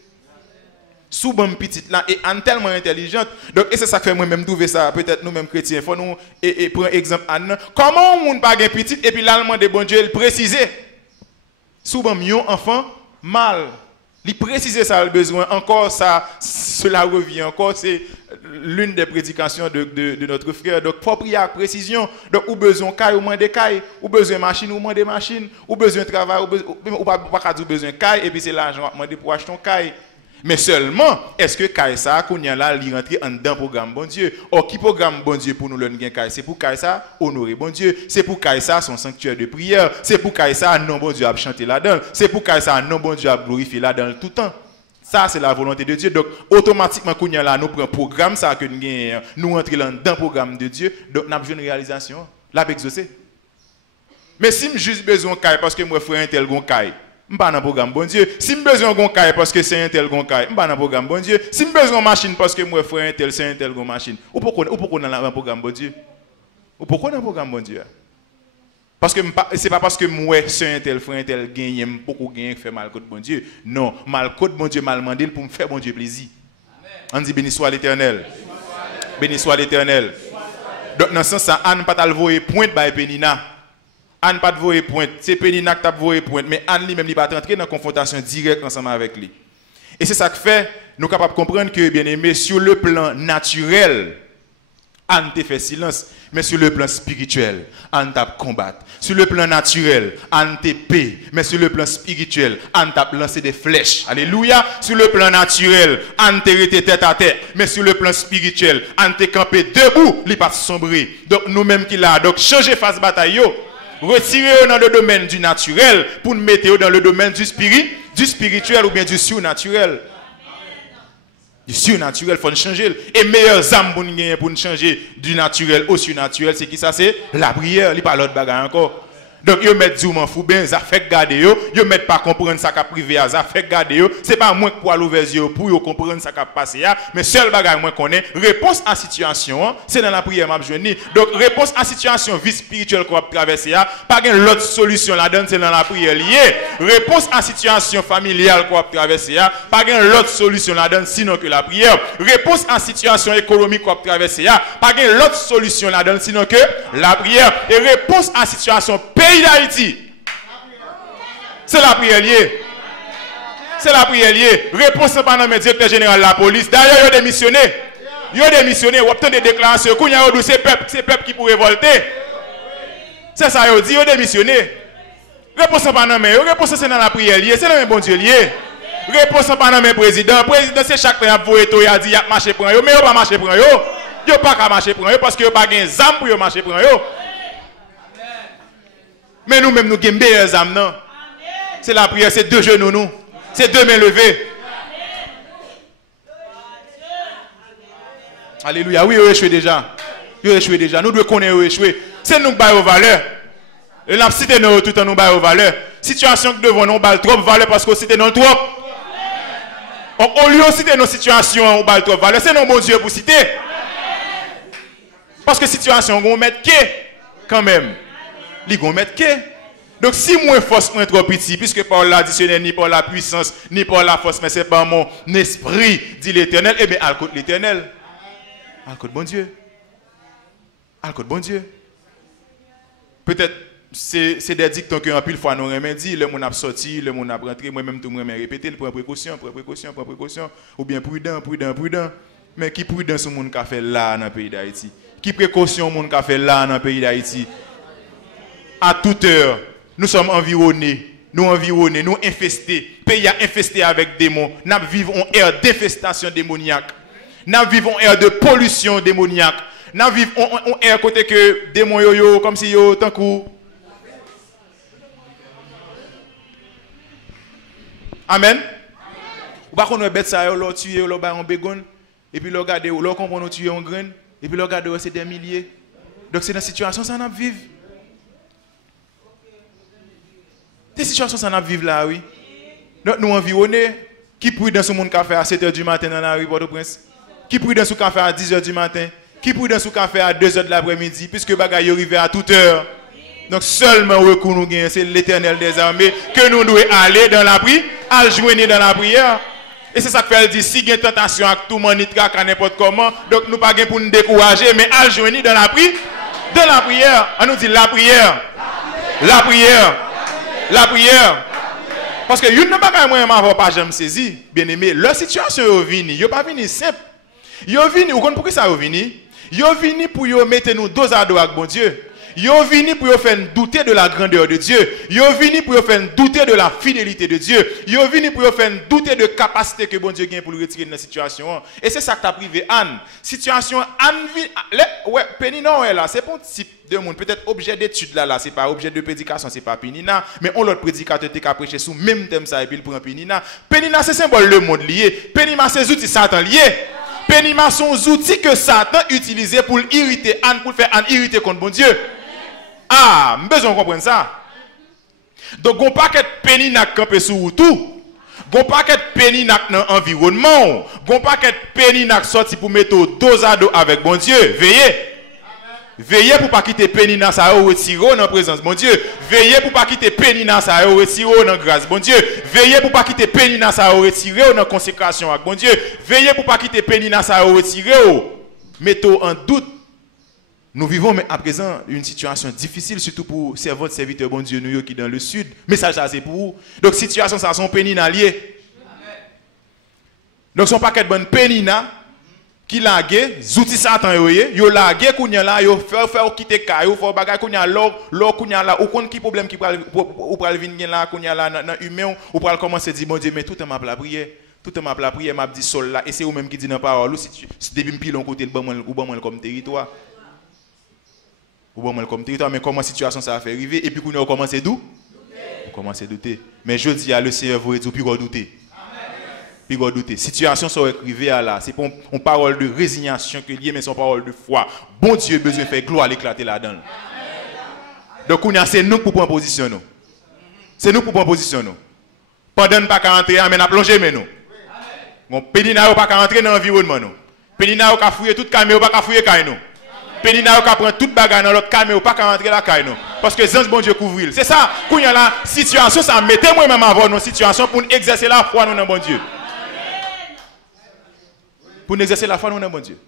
Sous bonne petite là et Anne tellement intelligente. Donc et c'est ça que fait moi-même trouver ça peut-être nous-mêmes chrétiens faut nous et prendre exemple Anne. Comment on pas gain petite et puis l'allemand de bon Dieu il préciser. Sous bon mion enfant mal. Il préciser ça le besoin encore ça cela revient encore c'est l'une des prédications de notre frère. Donc faut prier avec précision. Donc ou besoin caille ou moins de caille, ou besoin machine ou moins de machine, ou besoin travail ou pas dire besoin caille et puis c'est l'argent demander pour acheter ton caille. Mais seulement, est-ce que Kaïsa, qu'on y a là, il rentre en dedans programme bon Dieu? Or, qui programme bon Dieu pour nous le gain Kaïsa? C'est pour Kaïsa honorer bon Dieu. C'est pour Kaïsa son sanctuaire de prière. C'est pour Kaïsa non bon Dieu à chanter là-dedans. C'est pour Kaïsa non bon Dieu à glorifier là-dedans tout le temps. Ça, c'est la volonté de Dieu. Donc, automatiquement, qu'on y a là, nous prenons programme, ça que nous rentrons dans le programme de Dieu. Donc, nous avons une réalisation. Là, exaucé. Mais si j'ai juste besoin de Kaïsa parce que moi, frère, un tel gon Kaïsa. Je pas dans programme bon Dieu. Si je besoin de caille parce que c'est un tel gon caille, je pas dans programme bon Dieu. Si je besoin de machine parce que moi frère un tel c'est un tel gon machine. Ou pourquoi dans programme bon Dieu? Ou pourquoi dans programme bon Dieu? Parce que c'est pas parce que moi c'est un tel frère un tel gagne beaucoup gagne fait mal contre bon Dieu. Non, mal contre bon Dieu mal mandé pour me faire bon Dieu plaisir. Amen. On dit béni soit l'Éternel. Béni soit l'Éternel. Donc dans ce sens ça Anne pas t'alvoyer pointe by Pénina. Anne pas de voyer pointe, c'est Pénina qui t'a voyer pointe, mais Anne lui-même il va entrer dans confrontation directe ensemble avec lui. Et c'est ça que fait nous capables de comprendre que bien aimé sur le plan naturel Anne te fait silence, mais sur le plan spirituel, Anne t'a combattre. Sur le plan naturel, Anne te paix, mais sur le plan spirituel, Anne t'a lancé des flèches. Alléluia. Sur le plan naturel, Anne te rete tête à tête, mais sur le plan spirituel, Anne te campé debout, il pas sombré. Donc nous-mêmes qui là, donc changer face bataille yo. Retirez-vous dans le domaine du naturel pour nous mettre dans le domaine du spirituel ou bien du surnaturel. Du surnaturel, il faut changer. Et meilleures âmes pour nous changer du naturel au surnaturel, c'est qui ça? C'est la prière, il n'y a pas l'autre bagarre encore. Donc, yo met du m'en fou ben, ça fait garder yo met pas comprendre ça qu'a privé, ça fait garder yo. C'est pas moi qui pour aller ouvrir yeux pour yo comprendre ça qu'a passé là, mais seul bagage moi connais, réponse à situation, c'est dans la prière m'a joindre. Donc, réponse à situation vie spirituelle qu'on va traverser pas gain l'autre solution là-dedans, c'est dans la prière liée. Réponse à situation familiale qu'on va traverser pas gain l'autre solution là-dedans sinon que la prière. Réponse à situation économique qu'on va traverser pas gain l'autre solution là-dedans sinon que la prière. Et réponse à situation pays d'Haïti. C'est la prière liée. C'est la prière liée. Réponse pas dans le directeur général de la police. D'ailleurs, il a démissionné. Il a démissionné. Il a obtenu des déclarations. C'est peuple qui pourrait révolter. C'est ça, il dit, il a démissionné. Réponse pas dans le réponse c'est dans la prière liée. C'est dans le bon Dieu lié. Réponse pas dans le président. Le président, c'est chaque fois qu'il a dit, il a marché pour eux. Mais il n'a pas marché pour eux. Il n'a pas marché pour eux parce qu'il n'a pas de zam pour marcher pour eux. Mais nous-mêmes, nous avons des âmes. C'est la prière, c'est deux genoux, nous. C'est deux mains levées. Alléluia. Oui, il a échoué déjà. Il a échoué déjà. Nous devons connaître échoué. C'est nous qui avons valeur. Et la cité nous tout en nous avons valeur. Situation que devons nous avons trop valeur parce que cité nous trop. Au lieu de citer nos situations, on avons trop valeur. C'est nos bon Dieu pour citer. Parce que situation, on va mettre quand même. Ils vont mettre que. Donc si moi force moins trop petit, puisque par l'additionnel, ni par la puissance, ni par la force, mais c'est par mon esprit, dit l'Éternel, eh bien, à côté l'Éternel. À côté bon Dieu. À côté bon Dieu. Peut-être c'est des dictons que en pile fois nous remet dit, le monde a sorti, le monde a rentré, moi-même tout me répéter, prends précaution, prends précaution, prends précaution, ou bien prudent, prudent, prudent. Mais qui prudent ce monde qu'a fait là dans le pays d'Haïti? Qui précaution monde qu'a fait là dans le pays d'Haïti? À toute heure, nous sommes environnés, nous infestés. Le pays a infesté avec démons. Nous vivons en ère d'infestation démoniaque. Nous vivons en ère de pollution démoniaque. Nous vivons en ère côté que démons yo comme si yo tant coup. Amen. Ou pas qu'on a bête ça yo tuer lo ba en bégon et puis le regarder ou le comprendre tuer en graine et puis le regarder c'est des milliers. Donc c'est dans situation ça n'a vivre. Des situations ça n'a vivre là, oui. Donc nous environnés, qui prie dans ce monde café à 7h du matin dans la rue Port-au-Prince? Qui prie dans ce café à 10h du matin? Qui prie dans ce café à 2h de l'après-midi? Puisque bagaille arrivé à toute heure. Donc seulement recours nous gagne, c'est l'Éternel des armées que nous devons aller dans la prière, à joindre dans la prière. Et c'est ça que fait dit, si il y a une tentation à tout le monde, à n'importe comment, donc nous pas pour nous décourager, mais à joindre dans la prière. Dans la prière, on nous dit la prière. La prière. La prière. Parce que une ne pas moi m'avoir pas jamais saisi, bien aimé, leur situation yo vini, yo pas vini simple. Yo vini, ou connaissez pourquoi ça yo vini? Yo vini pour yo mettre nous dos à dos avec bon Dieu. Yo vini pour yo faire douter de la grandeur de Dieu. Yo vini pour yo faire douter de la fidélité de Dieu. Yo vini pour yo faire douter de capacité que bon Dieu gagne pour le retirer de la situation. Et c'est ça que t'a privé Anne. Situation Anne ouais, Pénina là, c'est pour type de monde, peut-être objet d'étude là, c'est pas objet de prédication, c'est pas Pénina, mais on l'autre prédicateur qui a prêché sous même thème ça et puis il prend Pénina. Pénina c'est symbole le monde lié. Pénina c'est outils Satan lié. Pénina sont outils que Satan utilisait pour irriter Anne, pour faire Anne irriter contre bon Dieu. Ah, besoin de comprendre ça. Donc on paquet Pénina camper sur tout. Gon paquet Pénina dans environnement. Gon paquet Pénina sorti pour mettre dos à dos avec bon Dieu. Veillez. Veillez pour pas quitter Pénina ça retirer dans la présence bon Dieu. Veillez pour pas quitter Pénina ça retirer dans grâce bon Dieu. Veillez pour pas quitter Pénina ça retirer dans consécration avec bon Dieu. Veillez pour pas quitter Pénina ça retirer mettez en doute. Nous vivons mais à présent une situation difficile surtout pour votre serviteur bon Dieu nous qui dans le sud. Message ça c'est pour vous. Donc situation ça son Pénina lié. Donc son paquet bonne Pénina qui lagué, zouti Satan yo lagué kounya là yo faire quitter caillou faut bagay kounya l'or kounya là ou kon qui problème qui pral venir là kounya là dans humain ou pral commencer dire mon Dieu mais tout m'a la prière tout m'a la prière m'a dit sol là et c'est ou même qui dit dans parole ou si depuis pile on côté le bon comme territoire ou bon comme territoire mais comment situation ça a fait arriver et puis qu'on a commencé d'où on commence à douter mais je dis à le Seigneur vous dire puis douter. Puis vous doutez. Situation sont écrivée à là. C'est pas une parole de résignation que lié, mais c'est une parole de foi. Bon Dieu besoin de faire gloire l'éclater là-dedans. Donc, c'est nous pour prendre position. Nous. C'est nous pour prendre position. Nous. Pendant ne pas rentrer, mais n'a plongé mais nous. Bon, pédina pas rentrer dans l'environnement nous. Pédina pas fouiller toute caméra, pas fouiller caille nous. Pédina pas prendre toute bagarre dans l'autre caméra, pas rentrer la caille nous. Parce que les bon Dieu couvrir. C'est ça, quand il y a la situation, ça mettez moi même avant nos situations pour exercer la foi dans bon Dieu. Pour exercer la foi dans bon Dieu.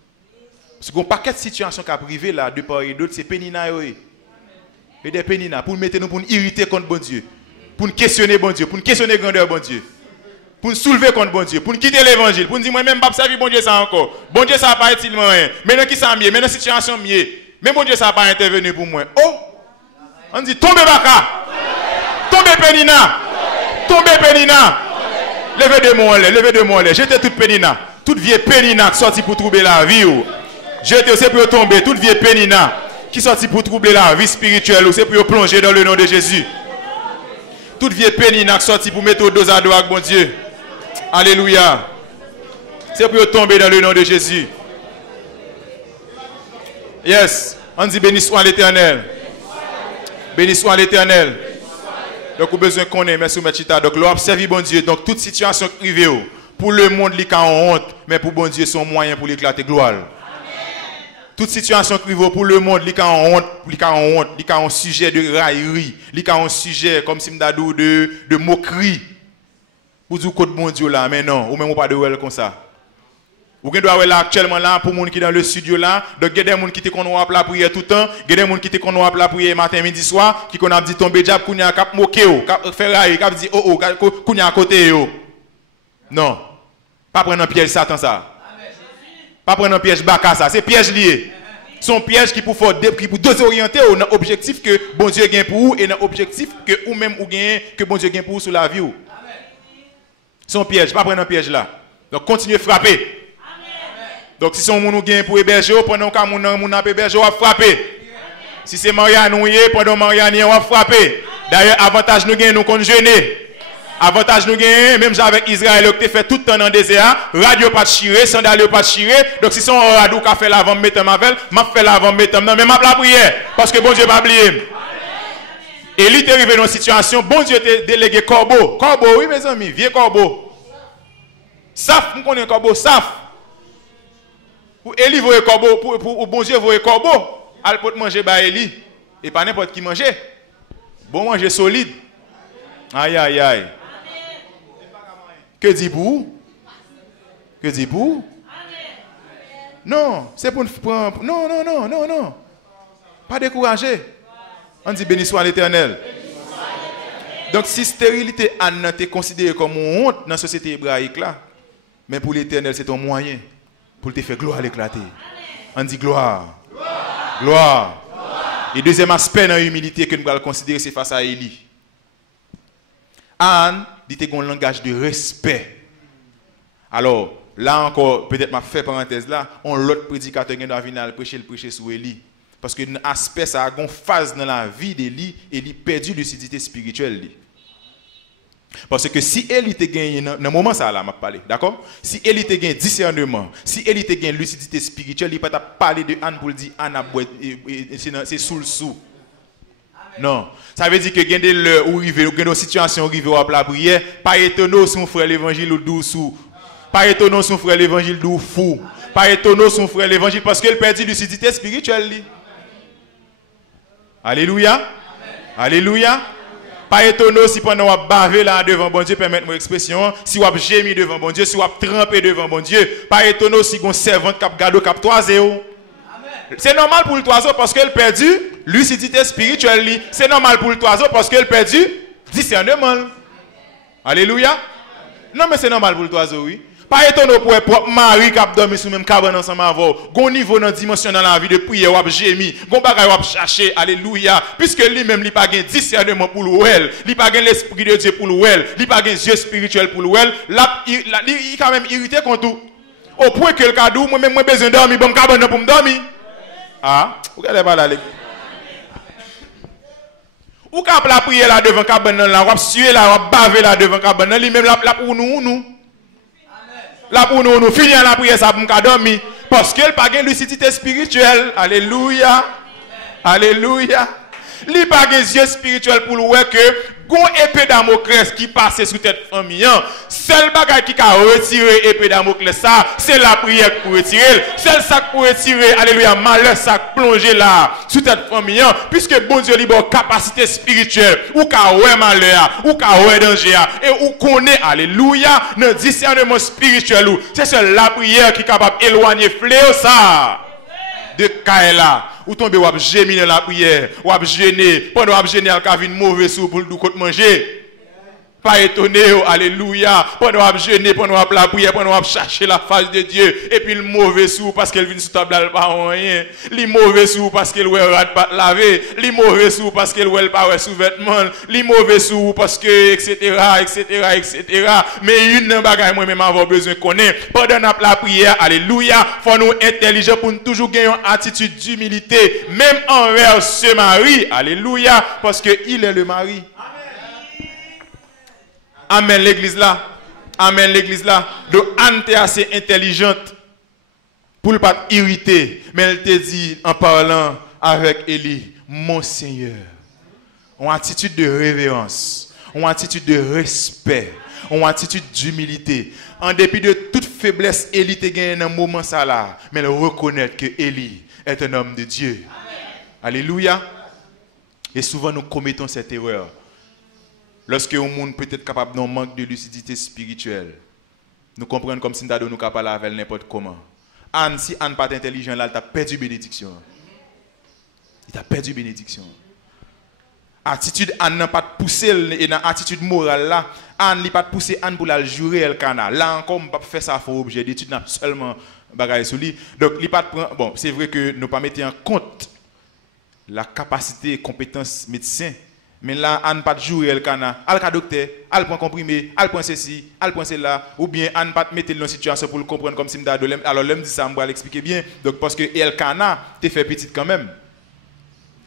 Parce qu'on paquet de situations qui a privé là de part et d'autre, c'est pénina et des pénina pour mettre nous pour nous irriter contre bon Dieu, pour nous questionner bon Dieu, pour nous questionner grandeur bon Dieu, pour nous soulever contre bon Dieu, pour nous quitter l'évangile, pour nous dire moi même pas servir bon Dieu ça encore. Bon Dieu ça pas utilement rien. Maintenant qui ça mieux, maintenant situation mieux. Mais bon Dieu ça pas intervenu pour moi. Oh! On dit tombez baka. Tombez pénina. Tombez pénina. Levez de moi là, levez de moi là. J'étais toute pénina. Toute vieille pénina qui sorti pour troubler la vie. J'étais aussi pour tomber. Toute vieille pénina qui sorti pour troubler la vie spirituelle. C'est pour plonger dans le nom de Jésus. Toute vieille pénina qui sorti pour mettre au dos à dos avec bon Dieu. Alléluia. C'est pour tomber dans le nom de Jésus. Yes. On dit béni soit l'Éternel. Béni soit l'Éternel. Donc, vous avez besoin qu'on ait, merci Machita. Donc, l'on observe bon Dieu. Donc, toute situation privée, pour le monde, il y a honte, mais pour bon Dieu, son moyen pour l'éclater gloire. Toute situation privée, pour le monde, il y a honte, il y a un sujet de raillerie, il y a un sujet, comme si m'dadou de moquerie. Pour dire que bon Dieu là, mais non, ou même pas de well comme ça. Vous avez là actuellement là pour les gens qui sont dans le studio là, donc il y a des gens qui ont la prière tout le temps, il y a des gens qui ont la prière matin, midi, soir, qui ont dit tomber diable, qui ont moqué, qui ont fait railler, qui ont dit oh, qui ont à côté. Non. Pas prendre un piège Satan ça. Pas prendre un piège Baka ça, c'est piège lié. Son piège qui pour désorienter un objectif que bon Dieu gagne pour vous et un objectif que ou même ou gagne que bon Dieu gagne pour vous sur la vie. Son piège, pas prendre un piège là. Donc continuez à frapper. Donc si son moun gagne pour héberger, pendant que moun a héberger, on va frapper. Si c'est Marianne ou pendant Marianne, on va frapper. D'ailleurs, avantage nous gagne nous qu'on jeûner. Avantage nous gagne même avec Israël qui fait tout le temps dans le désert, radio pas chiré, sandales pas chiré. Donc si son radio qui fait l'avant mettre mavel, m'a fait l'avant mettre non mais m'a la prière parce que bon Dieu pas oublier. Et lui est arrivé dans une situation, bon Dieu t'a délégué corbeau. Corbeau oui mes amis, vieux corbeau. Saf, on connaît corbeau, saf. Pour Élie voyer corbeau, pour bon Dieu voyer corbeau, elle peut manger par Élie et pas n'importe qui manger. Bon manger solide. Aïe aïe aïe. Que dit vous? Que dit vous? Non, c'est pour non. Pas décourager. On dit béni soit l'Éternel. Donc si stérilité est considérée comme une honte dans la société hébraïque là, mais pour l'Éternel c'est un moyen pour te faire gloire l'éclater. On dit gloire. Gloire. Et deuxième aspect dans l'humilité que nous allons considérer c'est face à Élie. Anne dit un langage de respect. Alors, là encore, peut-être m'a fait parenthèse là, on l'autre prédicateur qui doit venir prêcher sur Élie. Parce que un aspect, ça a une phase dans la vie d'Élie, Élie perdu de lucidité spirituelle. Parce que si Élie te gagné, dans le moment ça là, m'a parlé, d'accord? Si Élie te gagné discernement, si Élie te gagné lucidité spirituelle, il ne peut pas parler de Anne pour dire Anne c'est sous le sous. Non, ça veut dire que gagne l'heure où arrive, gagne une situation arrive à la prière, pas étonnant son frère l'évangile ou doucou. Pas étonnant son frère l'évangile dou fou. Pas étonnant son frère l'évangile parce qu'il perd lucidité spirituelle. Alléluia. Amen. Alléluia. Pas étonnant si pendant on baver là devant bon Dieu, permettez-moi l'expression, si on gémi devant bon Dieu, si on trempé devant bon Dieu, pas étonnant si on servante cap gado cap 3-0. C'est normal pour le oiseau parce qu'elle perdu lucidité spirituelle. C'est normal pour le oiseau parce qu'elle perdu discernement. Alléluia. Non mais c'est normal pour le oiseau oui. Pas étonnant pour propre mari qui a dormi sous même cabane ensemble avec. Gon niveau dans dimension dans la vie de prière ou gémi, gon bagay ou chercher. Alléluia. Puisque lui-même il pas gain discernement pour l'ouel, il pas gain l'esprit de Dieu pour l'ouel, il pas gain Dieu spirituel pour l'ouel, là il quand même irrité contre tout. Au point que le cadeau moi même moi besoin dormir bon cabane pour me dormir. Ah, vous regardez pas là. Ou quand la prière là devant cabane là, ou suer là, ou baver là devant cabane lui même là pour nous. Là pour nous finir la prière ça pour me dormir parce qu'elle pas gain lucidité spirituelle. Alléluia. Alléluia. Li pas des yeux spirituels pour le voir que gon épée Damoclès qui passe sous tête famille. Seul bagage qui a retiré épée Damoclès ça, c'est la prière pour retirer. Seul sac pour retirer, alléluia, malheur sac plongé là sous tête famille puisque bon Dieu libre capacité spirituelle ou ka ouais malheur ou ka ouais danger et ou connaît alléluia dans discernement spirituel ou c'est seul la prière qui est capable d'éloigner fléau ça de Kaela ou tomber ou géminer la prière ou gêner pendant ou gêner al une mauvais sou pour le côté manger. Pas étonné, alléluia, pendant qu'on jeûner, pendant qu'on la prière, pendant qu'on chercher la face de Dieu, et puis le mauvais sou parce qu'elle vient sur table, elle pas rien, le mauvais sou parce qu'elle ouais rate pas laver, le mauvais sou parce qu'elle ouais pas ouais sous-vêtements, le mauvais sou parce que etc. Mais une bagaille moi même avoir besoin connaître pendant la prière, alléluia, faut nous intelligents pour nous toujours gagner une attitude d'humilité même envers ce mari, alléluia, parce que il est le mari. Amen l'église là. Amen l'église là. Donc Anne était assez intelligente pour ne pas irriter. Mais elle te dit en parlant avec Élie, mon Seigneur. Une attitude de révérence. Une attitude de respect. Une attitude d'humilité. En dépit de toute faiblesse, Élie te gagné dans un moment ça là. Mais elle reconnaît que Élie est un homme de Dieu. Amen. Alléluia. Et souvent nous commettons cette erreur. Lorsque un monde peut être capable d'un manque de lucidité spirituelle, nous comprenons comme si nous avons capable avec n'importe comment. Anne, si Anne n'est pas intelligent, là, il a perdu bénédiction. Il a perdu bénédiction. Attitude Anne n'a pas poussé et dans attitude morale là, Anne n'a pas poussé Anne pour la jurer elle cana. Là encore, on pas faire ça pour objet d'étude, n'a seulement bagaille sur lui. Donc il pas bon, c'est vrai que nous pas mettre en compte la capacité et compétence médecin. Mais là, Anne pas jouer le cana, al ka docteur, al prend comprimé, al prend ceci, al prend cela, ou bien Anne pas mettre dans situation pour le comprendre comme si m'da dolem. Alors l'homme dit ça, m'va l'expliquer bien. Donc parce que el cana te fait petit quand même.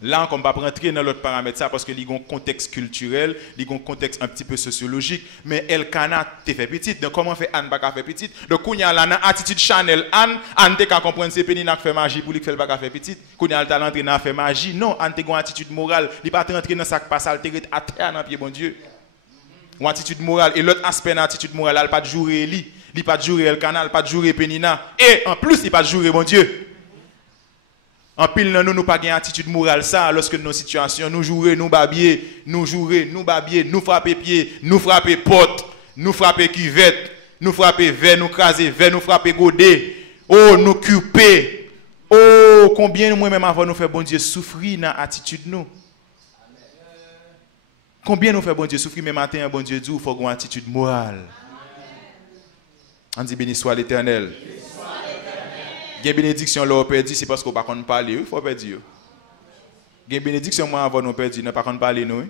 Là, on ne va pas rentrer dans l'autre paramètre ça parce que il y a un contexte culturel, il y a un contexte un petit peu sociologique, mais el cana te fait petit. Donc comment fait Anne pas faire petit? Donc quand il y a là attitude Chanel Anne te ka comprendre c'est Penina qui fait magie pour lui faire pas faire petit. Quand il y a le talent dans faire magie, non, Anne te une attitude morale, il pas rentrer dans ça qui passe al te à terre dans pied bon Dieu. Une attitude morale et l'autre aspect de l'attitude morale, elle pas de jouer lui, il pas de jouer el cana, il pas de jouer Penina et en plus il pas de jouer bon Dieu. En pile, nous pas une attitude morale ça lorsque nos situations, nous jouer, nous babier, nous frapper pied, nous frapper porte, nous frapper cuvette, nous frapper verre, nous craser verre, nous frapper godet, oh, nous couper. Oh, combien moi-même avant nous faire bon Dieu souffrir dans l'attitude nous. Combien nous fait bon Dieu souffrir mais matin bon Dieu dit il faut une attitude morale. On dit béni soit l'Éternel. Il y a bénédiction là, on perdu, c'est parce qu'on ne peut pas parler, il faut perdre. Il y a bénédiction moi avant nous perdu, ne pas parler nous.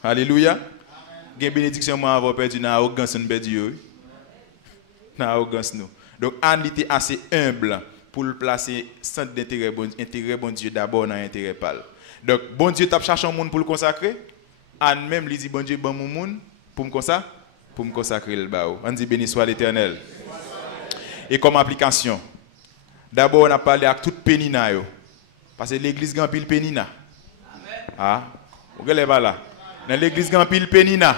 Alléluia. Il y a bénédiction moi avant perdu, dans l'arrogance nous perdu. Dans l'arrogance nous. Donc Anne était assez humble pour le placer centre d'intérêt bon Dieu d'abord dans l'intérêt pâle. Donc bon Dieu t'a cherché un monde pour le consacrer. Anne même lui dit bon Dieu bon mon monde pour me consacrer le bao. On dit béni soit l'Éternel. Et comme application, d'abord on a parlé avec toute Penina. Parce que l'église a pile Penina. Ah, vous regardez là. Dans l'église a pile Penina.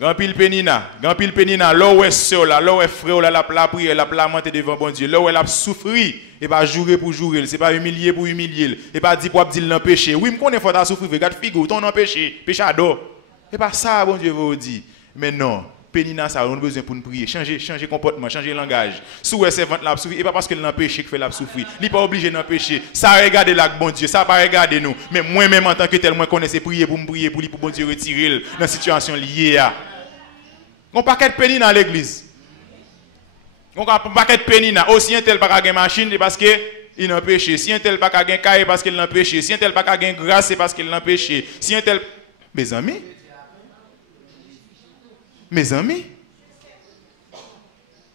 Grand pile Penina. Là où est seul, là où est frère, là la prière, la lamenté devant bon Dieu. Là où elle a souffert, et pas jurer pour jurer. C'est pas humilier pour humilier. Et pas dire pour dire l'empêcher. Oui, je connais faut ta souffrir. Regarde figure, ton empêché. Péché adore. Et pas ça, bon Dieu vous dit. Mais non. Pénina, ça, on a besoin pour nous prier. Changer comportement, changer langage. Si vous êtes servante là, et pas parce que l'empêche qui fait la souffrir. Il n'est pas obligé d'empêcher. Ça regarde là, bon Dieu, ça pas regarder nous. Mais moi-même, en tant que tel, moi, je connais prier pour me prier, pour bon Dieu retirer dans la situation liée à. On n'a pas de pénina dans l'église. On n'a pas de pénina. Oh, si un tel pas de machine, c'est parce qu'il n'a péché. Si un tel pas de caille, c'est parce qu'il n'a péché. Si un tel pas de grâce, c'est parce qu'il n'a péché. Si un tel. Mes amis. Mes amis,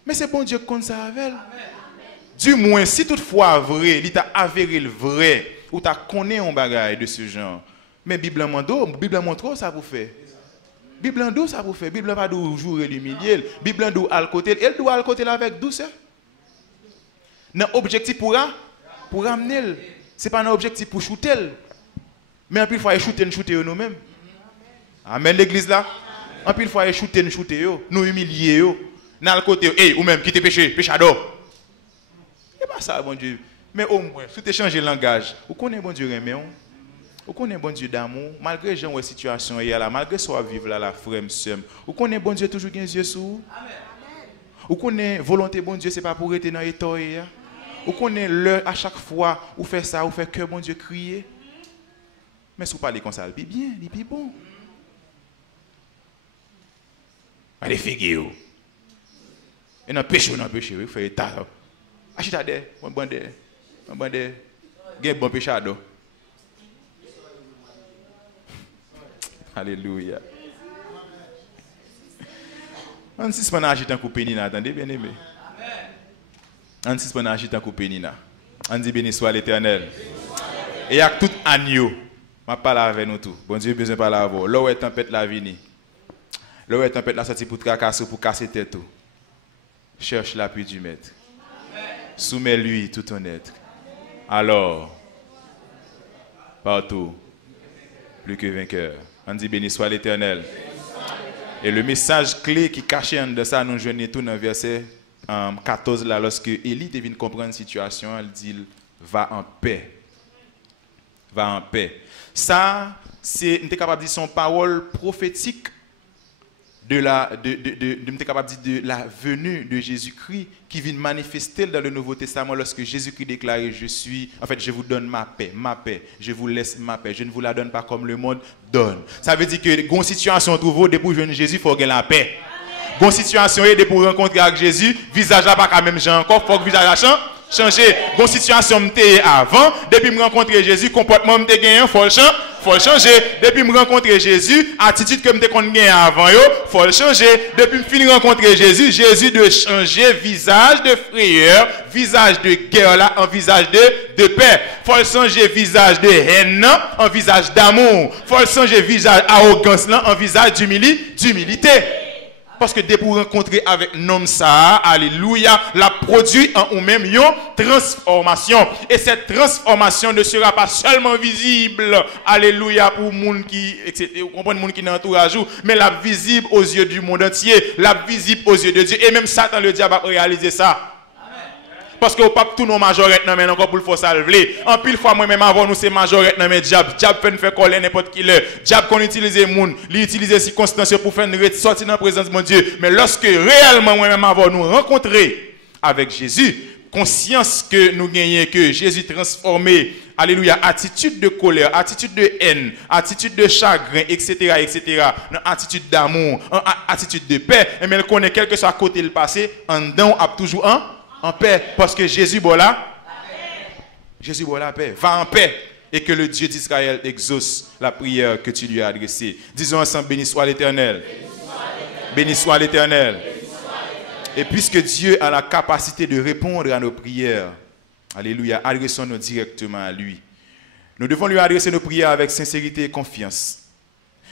mais c'est bon Dieu qui compte ça avec elle. Du moins, si toutefois vrai, il t'a avéré le vrai, ou t'as connaît un bagage de ce genre. Mais Bible montre ça vous fait. Bible en ça vous fait. Bible pas de jouer l'humilier. Bible en à côté, elle doit à côté avec douceur. Dans objectif pour amener. Ce n'est pas un objectif pour shooter. Mais en plus, il faut shooter nous-mêmes. Amen l'église là. En plus, il faut shooter nous humilier. Dans le côté, hey, ou même, qui te péché, péchador. C'est pas ça, bon Dieu. Mais au moins, si tu changes le langage, vous connaissez bon Dieu remet, vous connaissez bon Dieu d'amour, malgré les gens où la situation est là, malgré soit vivre là, la frère, monsieur, vous connaissez bon Dieu toujours les yeux sur vous. Vous connaissez volonté bon Dieu, ce n'est pas pour être dans l'état. Vous connaissez l'heure à chaque fois, vous faites ça, vous faites que bon Dieu crier. Mais si vous parlez comme ça, il est bien, il est bon. Allez, figure. Et non, péché, vous faites état. Achitade, bon bande, bon péchado. Alléluia. On sait pas agiter en coupe nina, attendez bien aimé. On sait pas agiter en coupe nina. On dit béni soit l'Éternel. Et avec tout agneau, m'a parlé avec nous tout. Bon Dieu besoin parler avec vous. Là où est tempête la vini. Là où est tempête la sortie pour tracasser pour casser tête tout. Cherche l'appui du maître. Soumets-lui tout ton être. Alors, partout, plus que vainqueur. On dit béni soit l'Éternel. Et le message clé qui cachait en de ça, nous joignons tout dans le verset 14 là, lorsque Élie devine comprendre la situation, elle dit va en paix. Va en paix. Ça, c'est, nous sommes capables de dire son parole prophétique de la venue de Jésus-Christ qui vient manifester dans le Nouveau Testament lorsque Jésus-Christ déclarait je vous donne ma paix, je vous laisse ma paix, je ne vous la donne pas comme le monde donne. Ça veut dire que une situation trouve depuis que Jésus, il faut gagner la paix. Une situation est pour rencontrer avec Jésus, visage là pas quand même j'ai encore, faut que visage là changer. Une situation m'était avant, depuis me rencontrer Jésus, comportement m'était gagné, faut le changer. Depuis me rencontrer Jésus, attitude que m'était qu'on gagné avant yo, faut le changer. Depuis me finir rencontrer Jésus, Jésus de changer visage de frayeur, visage de guerre là en visage de paix. Faut le changer visage de haine en visage d'amour. Faut le changer visage arrogance là en visage d'humilité. Parce que dès pour rencontrer avec nom ça, alléluia, la produit en ou même une transformation. Et cette transformation ne sera pas seulement visible, alléluia, pour monde qui, vous comprenez, monde qui dans l'entourage, mais la visible aux yeux du monde entier, la visible aux yeux de Dieu. Et même Satan, le diable, a réalisé ça. Parce que au pape tout nos majorettes non mais encore pour le faut salver. En pile fois moi même avant nous c'est majorettes non mais diable fait nous faire coller n'importe qui l'heure. Diable qu'on utilise monde, il utilise circonstances pour faire nous sortir dans la présence de mon Dieu. Mais lorsque réellement moi même avant nous rencontrer avec Jésus, conscience que nous gagnons que Jésus transformé, alléluia, attitude de colère, attitude de haine, attitude de chagrin, etc., attitude d'amour, attitude de paix, et mais elle connaît quel que soit côté le passé, en dedans a toujours en paix, parce que Jésus boit la Jésus boit la paix. Va en paix et que le Dieu d'Israël exauce la prière que tu lui as adressée. Disons ensemble, béni soit l'Éternel. Béni soit l'Éternel. Et puisque Dieu a la capacité de répondre à nos prières, alléluia, adressons-nous directement à lui. Nous devons lui adresser nos prières avec sincérité et confiance.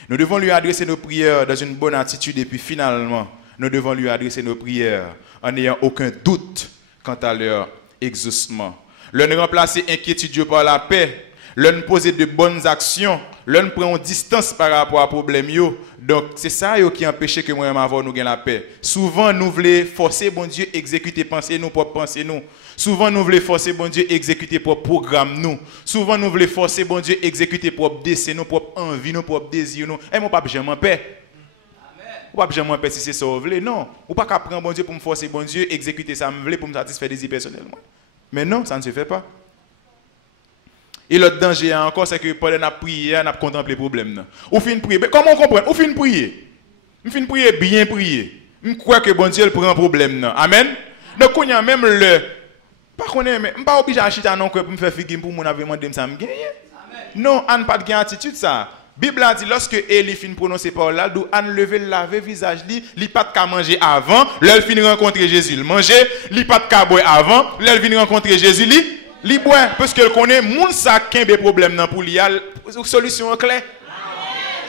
Nous devons lui adresser nos prières dans une bonne attitude et puis finalement, nous devons lui adresser nos prières en n'ayant aucun doute quant à leur exaucement. L'un remplacer inquiétude par la paix, l'un poser de bonnes actions, l'un prend distance par rapport à problème yo. Donc c'est ça qui empêche que moi-même avoir nous gain la paix. Souvent nous voulons forcer bon Dieu exécuter penser nous propre penser nous. Souvent nous voulons forcer bon Dieu exécuter propre programme nous. Souvent nous voulons forcer bon Dieu exécuter propre dessein nous, propre envie nous, propre désir nous. Et mon papa j'aime en paix. Ou pas jamais si c'est ça vous voulez, non. Ou pas qu'à prendre bon Dieu pour me forcer bon Dieu, exécuter ça me voulait pour me satisfaire des désirs personnels. Mais non, ça ne se fait pas. Et l'autre danger encore, c'est que pendant qu'on prié, on a contemplé le problème. Ou fin prier. Comment on comprend? Ou fin prier. On fin prier bien prier. On croit que bon Dieu prend un problème. Amen. Donc on y a même le pas qu'on est mais pas obligé à acheter non pour me faire figuer pour mon demandé ça me gagner. Non, on pas de attitude ça. Bible a dit lorsque Élie fin prononcer parole là, d'où Anne lever laver visage li pas de manger avant, l'elle fin rencontrer Jésus, il manger, li pas de boire avant, l'elle vient rencontrer Jésus, li boire parce qu'elle connaît moun ça kembe problème nan pour li a solution claire.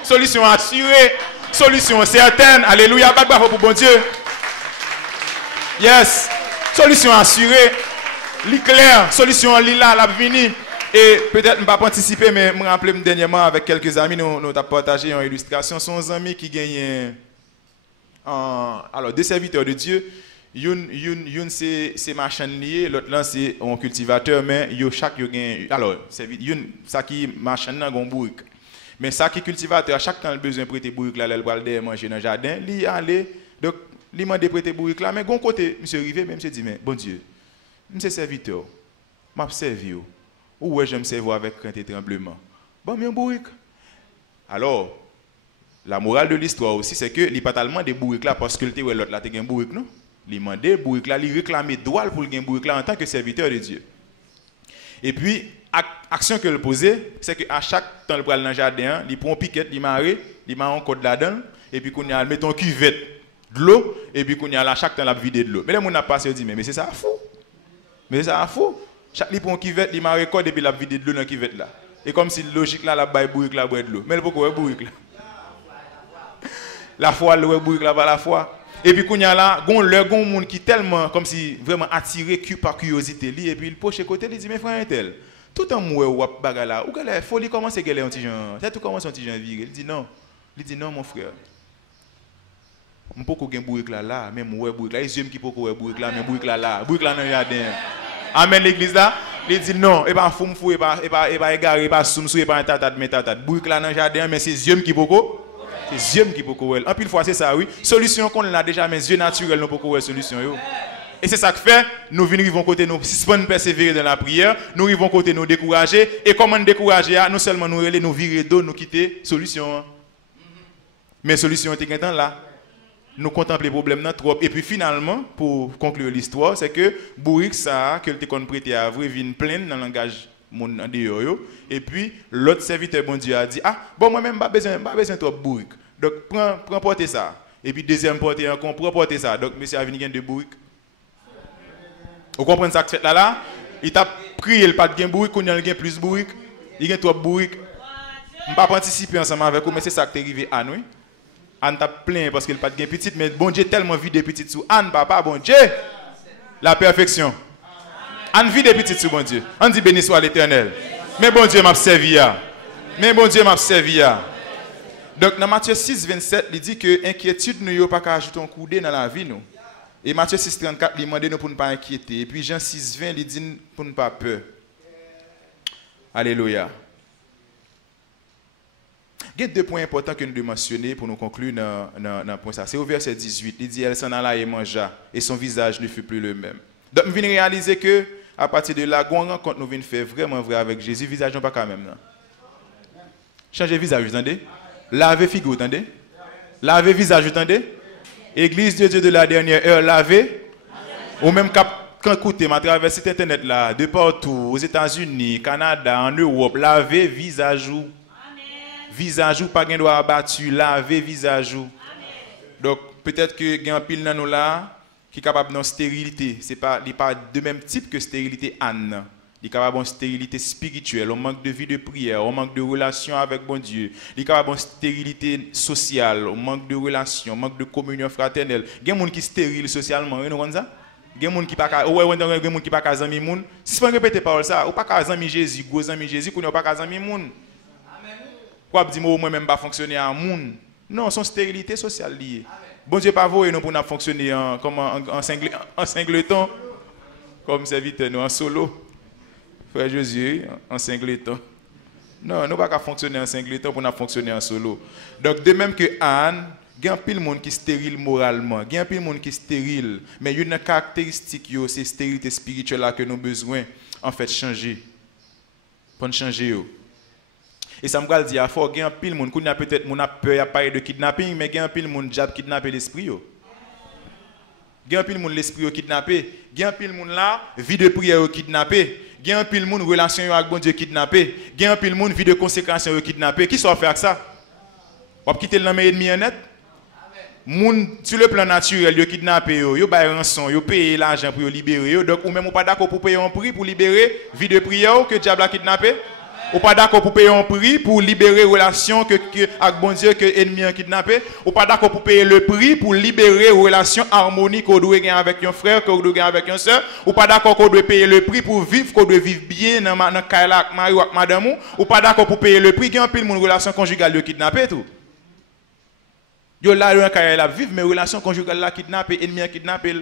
Solution assurée, solution certaine. Alléluia, bravo pour bon Dieu. Yes. Solution assurée, li clair, solution li là la venir. Et peut-être je ne vais pas participer, mais je me rappelle dernièrement avec quelques amis, nous avons partagé une illustration. Ce sont des amis qui gagnent alors deux serviteurs de Dieu. Une c'est machin lié, l'autre là c'est un cultivateur, mais chaque gagne. Alors, ça qui machin là gon bourrique. Mais ça qui cultivateur, à chaque temps il besoin de prêter bourrique là, il va aller manger dans le jardin, il aller donc il m'a prêter bourrique là, mais gon côté monsieur arrivé, même monsieur dit mais bon Dieu, monsieur serviteur, m'a servi ou ouais j'aime servir avec crainte et tremblement. Bon mais un bourrique. Alors la morale de l'histoire aussi c'est que il pas tellement des bourriques là parce que l'autre là t'es un bourrique non. Il demandait bourrique là, il réclamait droit pour le gain bourrique là en tant que serviteur de Dieu. Et puis action que le posait, c'est que à chaque temps le pral dans le jardin, il prend piquette, il marre, il met un code là-dedans et puis qu'on y a met ton cuvette de l'eau et puis qu'on y a là chaque temps la vider de l'eau. Mais les gens n'a pas dit mais c'est ça fou. Mais c'est ça fou. Chaque il prend cuvette, il marre code et puis la vider de l'eau dans cuvette là. Et comme si logique là la baille bourrique là boire de l'eau. Mais pourquoi bourrique là? La foi le bourrique là pas la foi. Et puis, quand il y a là, il y a un monde qui est tellement, comme si vraiment attiré par curiosité, et puis il poche côté, il dit, mais frère, tel, tout un moué ou baga là, ou il faut commencer à gagner un petit genre, tout commence un petit genre viré. Il dit non, mon frère. Je ne peux pas gagner bourrique là, même ouais bourrique là, les yeux qui peuvent gagner bourrique là, mais bourrique là dans le jardin. Amen l'église là, il dit non, et pas fou, et pas égaré, et pas soumsou, et pas un tatat, mais tatat. Bourrique là dans le jardin, mais c'est les yeux qui peuvent c'est yeux qui peuvent courir. En pile fois c'est ça oui. Solution qu'on a déjà mais yeux naturels nous pour courir solution yo. Et c'est ça que fait nous venons côté nous suspendre persévérer dans la prière, nous vivons côté nous décourager et comment nous décourager non seulement nous reler nous virer d'eau nous quitter solution. Mais solution était temps là. Nous contempler problème là trop et puis finalement pour conclure l'histoire c'est que bourrique ça que était qu'on prêter à vrai vient plein dans le langage mon dehors et puis l'autre serviteur bon Dieu a dit ah bon moi même pas besoin trop bourrique donc prends porter ça et puis deuxième porter encore prends porter ça donc monsieur a venu gain de bourrique vous comprenez ça que fait là il t'a prié le pas de gain bourrique qu'on a gain plus bourrique il gain trop bourrique on pas participer ensemble avec vous mais c'est ça qui est arrivé à nous Anne t'a plein parce qu'il pas de gain petite mais bon Dieu tellement vide petite sous Anne papa bon Dieu la perfection. On vit des petites sous bon Dieu. On dit béni soit l'Éternel. Mais bon Dieu m'a servi. Mais bon Dieu m'a servi. Donc dans Matthieu 6, 27, il dit que inquiétude nous pas qu'à ajouter un coup dans la vie nous. Et Matthieu 6, 34, il demande nous pour ne pas inquiéter. Et puis Jean 6, 20, il dit pour ne pas peur. Alléluia. Il y a deux points importants que nous devons mentionner pour nous conclure dans le point ça. C'est au verset 18. Il dit elle s'en alla et mangea et son visage ne fut plus le même. Donc nous venons réaliser que à partir de là, quand nous venons faire vraiment vrai avec Jésus, le visage n'est pas quand même. Changer le visage, vous entendez? Laver figure, vous entendez? Laver le visage, vous entendez? Église de Dieu de la dernière heure, laver. Ou même quand écoutez, à travers cet internet là, de partout, aux États-Unis, Canada, en Europe, laver visage ou. Visage ou pas de doigt abattu, laver visage ou. Donc peut-être que il y a un pile dans nous là qui est capable de stérilité, c'est pas de même type que stérilité Anne. Il est capable de stérilité spirituelle, on manque de vie de prière, on manque de relation avec bon Dieu. Il est capable de stérilité sociale, on manque de relation, on manque de communion fraternelle. Il y a des gens qui sont stériles socialement, vous comprenez ça? Il y a des gens qui ne sont pas casés moun. Si vous répétez parole ça, ou pas casés Jésus, gros ami Jésus, qu'on n'est pas casés moun. Pourquoi dire moi même pas fonctionner en moun? Non, son stérilité sociale liée. Bon Dieu pas voulu nous pour fonctionner en singleton comme serviteur nous en solo. Frère Jésus en singleton. Non, nous pas fonctionner en singleton pour fonctionner en solo. Donc de même que Anne, il y a un pile monde qui est stérile moralement, il y a un pile monde qui est stérile, mais il y a une caractéristique c'est stérilité spirituelle là que nous avons besoin en fait changer. Pour changer yo. Et ça me dit il faut qu'il y ait un pile monde qui a peut-être mon peur à parler de kidnapping mais il y a un pile monde qui a kidnappé l'esprit yo. Il y a un pile monde l'esprit kidnappé, il y a un pile monde là vie de prière kidnappé, il y a un pile monde relation avec bon Dieu kidnappé, il y a un pile monde vie de consécration kidnappé. Qui soit faire ça? On va quitter le nom ennemi net. Moun sur le plan naturel yo kidnappé yo bay rançon, yo payer l'argent pour libérer yo. Donc ou même ou pas d'accord pour payer un prix pour libérer vie de prière que diable a kidnappé. Ou pas d'accord pour payer un prix pour libérer relation avec bon Dieu que ennemi a kidnappé. Ou pas d'accord pour payer le prix pour libérer relation harmonique qu'on doit gagner avec un frère, qu'on doit gagner avec un soeur. Ou pas d'accord qu'on doit payer le prix pour vivre, qu'on doit vivre bien dans Kaila avec mari ou avec madame. Ou pas d'accord pour payer le prix qu'il y a un pile de relation conjugale de kidnappé tout. Yo là dans Kaila vivre mais relation conjugale là kidnappé, ennemi a kidnappé.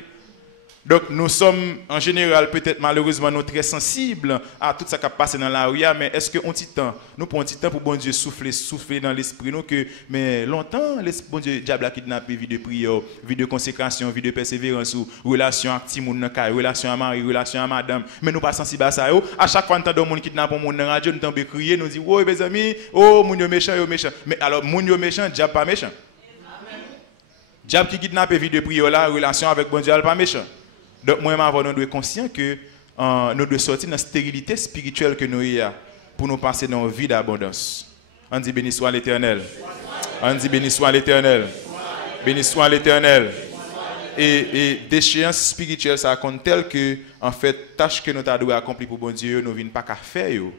Donc nous sommes en général peut-être malheureusement nous très sensibles à tout ça qui a passé dans la rue, mais est-ce que un petit temps, nous prenons un petit temps pour bon Dieu souffler dans l'esprit nous que mais longtemps bon Dieu diable a kidnappé vie de prière, vie de consécration, vie de persévérance ou relation avec petit monde dans caille, relation à mari, relation à madame, mais nous pas sensibles à ça yo. À chaque fois entendons monde kidnappe un monde dans radio, nous tombe crier, nous dit "Oh mes amis, oh moun yo méchant, yo méchant." Mais alors moun yo méchant, diable pas méchant. Diable qui kidnappe vie de prière là, relation avec bon Dieu pas méchant. Donc, moi, nous devons être conscients que nous devons sortir de la stérilité spirituelle que nous avons pour nous passer dans une vie d'abondance. On dit béni soit l'Éternel. On dit béni soit l'Éternel. Béni soit l'Éternel. Et déchéance spirituelle, ça compte tel que, en fait, tâche que nous devons accomplir pour bon Dieu, nous ne venons pas qu'à faire. Nous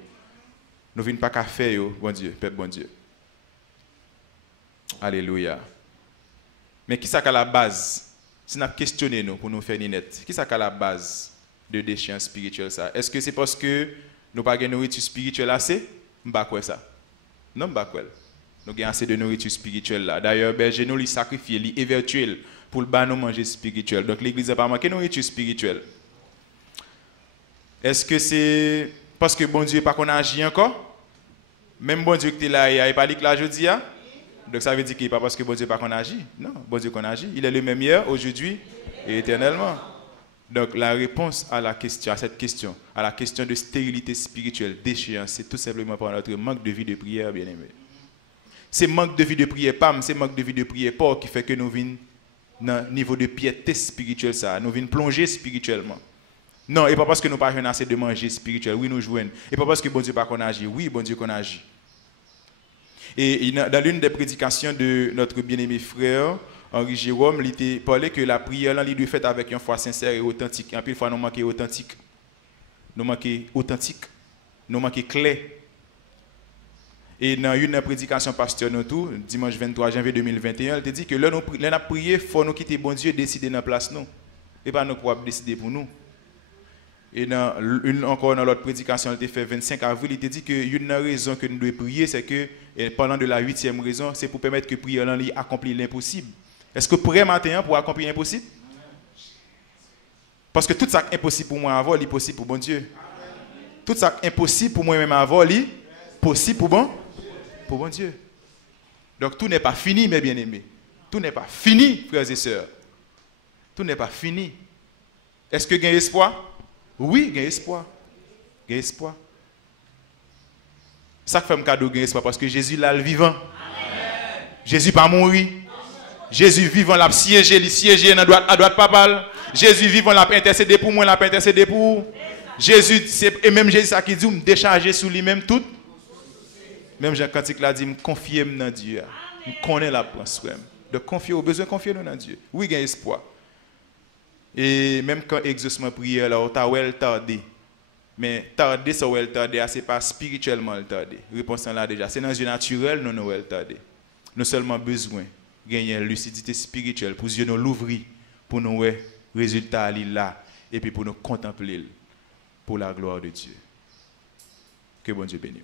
ne venons pas qu'à faire, bon Dieu, peuple bon Dieu. Alléluia. Mais qui est à la base? Si nous avons questionné nous pour nous faire net, qui est la base de déchéance spirituelle ça? Est-ce que c'est parce que nous n'avons pas de nourriture spirituelle assez? Je ne sais pas ça. Non, je ne sais pas. Nous avons assez de nourriture spirituelle là. D'ailleurs, berger nous lui sacrifier, lui évertuel pour le bas nous manger spirituel. Donc l'église n'a pas manqué de nourriture spirituelle. Est-ce que c'est parce que bon Dieu n'a pas qu'on agit encore? Même bon Dieu qui est là, il n'a pas dit que là je dis. Donc ça veut dire qu'il n'est pas parce que bon Dieu pas qu'on agit. Non, bon Dieu qu'on agit. Il est le même hier, aujourd'hui et éternellement. Donc la réponse à cette question, à la question de stérilité spirituelle, déchéance, c'est tout simplement par notre manque de vie de prière, bien aimé. C'est manque de vie de prière, c'est manque de vie de prière pas qui fait que nous venons dans un niveau de piété spirituelle, ça. Nous venons plonger spirituellement. Non, et pas parce que nous n'avons pas assez de manger spirituel, oui nous jouons. Et pas parce que bon Dieu pas qu'on agit, oui bon Dieu qu'on agit. Et dans l'une des prédications de notre bien-aimé frère, Henri Jérôme, il était parlé que la prière, il doit être faite avec une foi sincère et authentique. Et puis, une fois, nous manquons authentique. Nous manquons authentique. Nous manquons clair. Et dans une prédication pasteur tout, dimanche 23 janvier 2021, il dit que là, nous avons prié, il faut nous quitter bon Dieu décider dans la place nous. Et pas nous pouvoir décider pour nous. Et encore dans l'autre prédication, il a fait 25 avril, il a dit que une raison que nous devons prier, c'est que pendant de la 8e raison, c'est pour permettre que la prière accomplisse l'impossible. Est-ce que prêt matin pour accomplir l'impossible? Parce que tout ça est impossible pour moi avoir, il est possible pour bon Dieu. Tout ça est impossible pour moi-même avoir, il est possible pour bon Dieu. Donc tout n'est pas fini, mes bien-aimés. Tout n'est pas fini, frères et sœurs. Tout n'est pas fini. Est-ce que il y a espoir? Oui, il y a espoir. Il y a espoir. Ça fait un cadeau de espoir parce que Jésus là le vivant. Amen. Jésus pas mourir. Jésus vivant l'a siégé, il siégé à droite papale. Jésus vivant l'a intercédé pour moi, l'a intercédé pour Jésus et même Jésus ça qui dit me décharger sur lui-même tout. Même Jean Cantique l'a dit me confier dans Dieu. Me connaît la pense de confier au besoin confier dans Dieu. Oui, il y a espoir. Et même quand exaucement prière là, tu as tardé. Mais tarder, ça ou tarder, c'est pas spirituellement tarder. Réponse là déjà, c'est dans le naturel, non nous tarder. Nous seulement besoin de gagner une lucidité spirituelle pour Dieu nous l'ouvrir, pour nous voir résultat là, et puis pour nous contempler pour la gloire de Dieu. Que bon Dieu bénisse.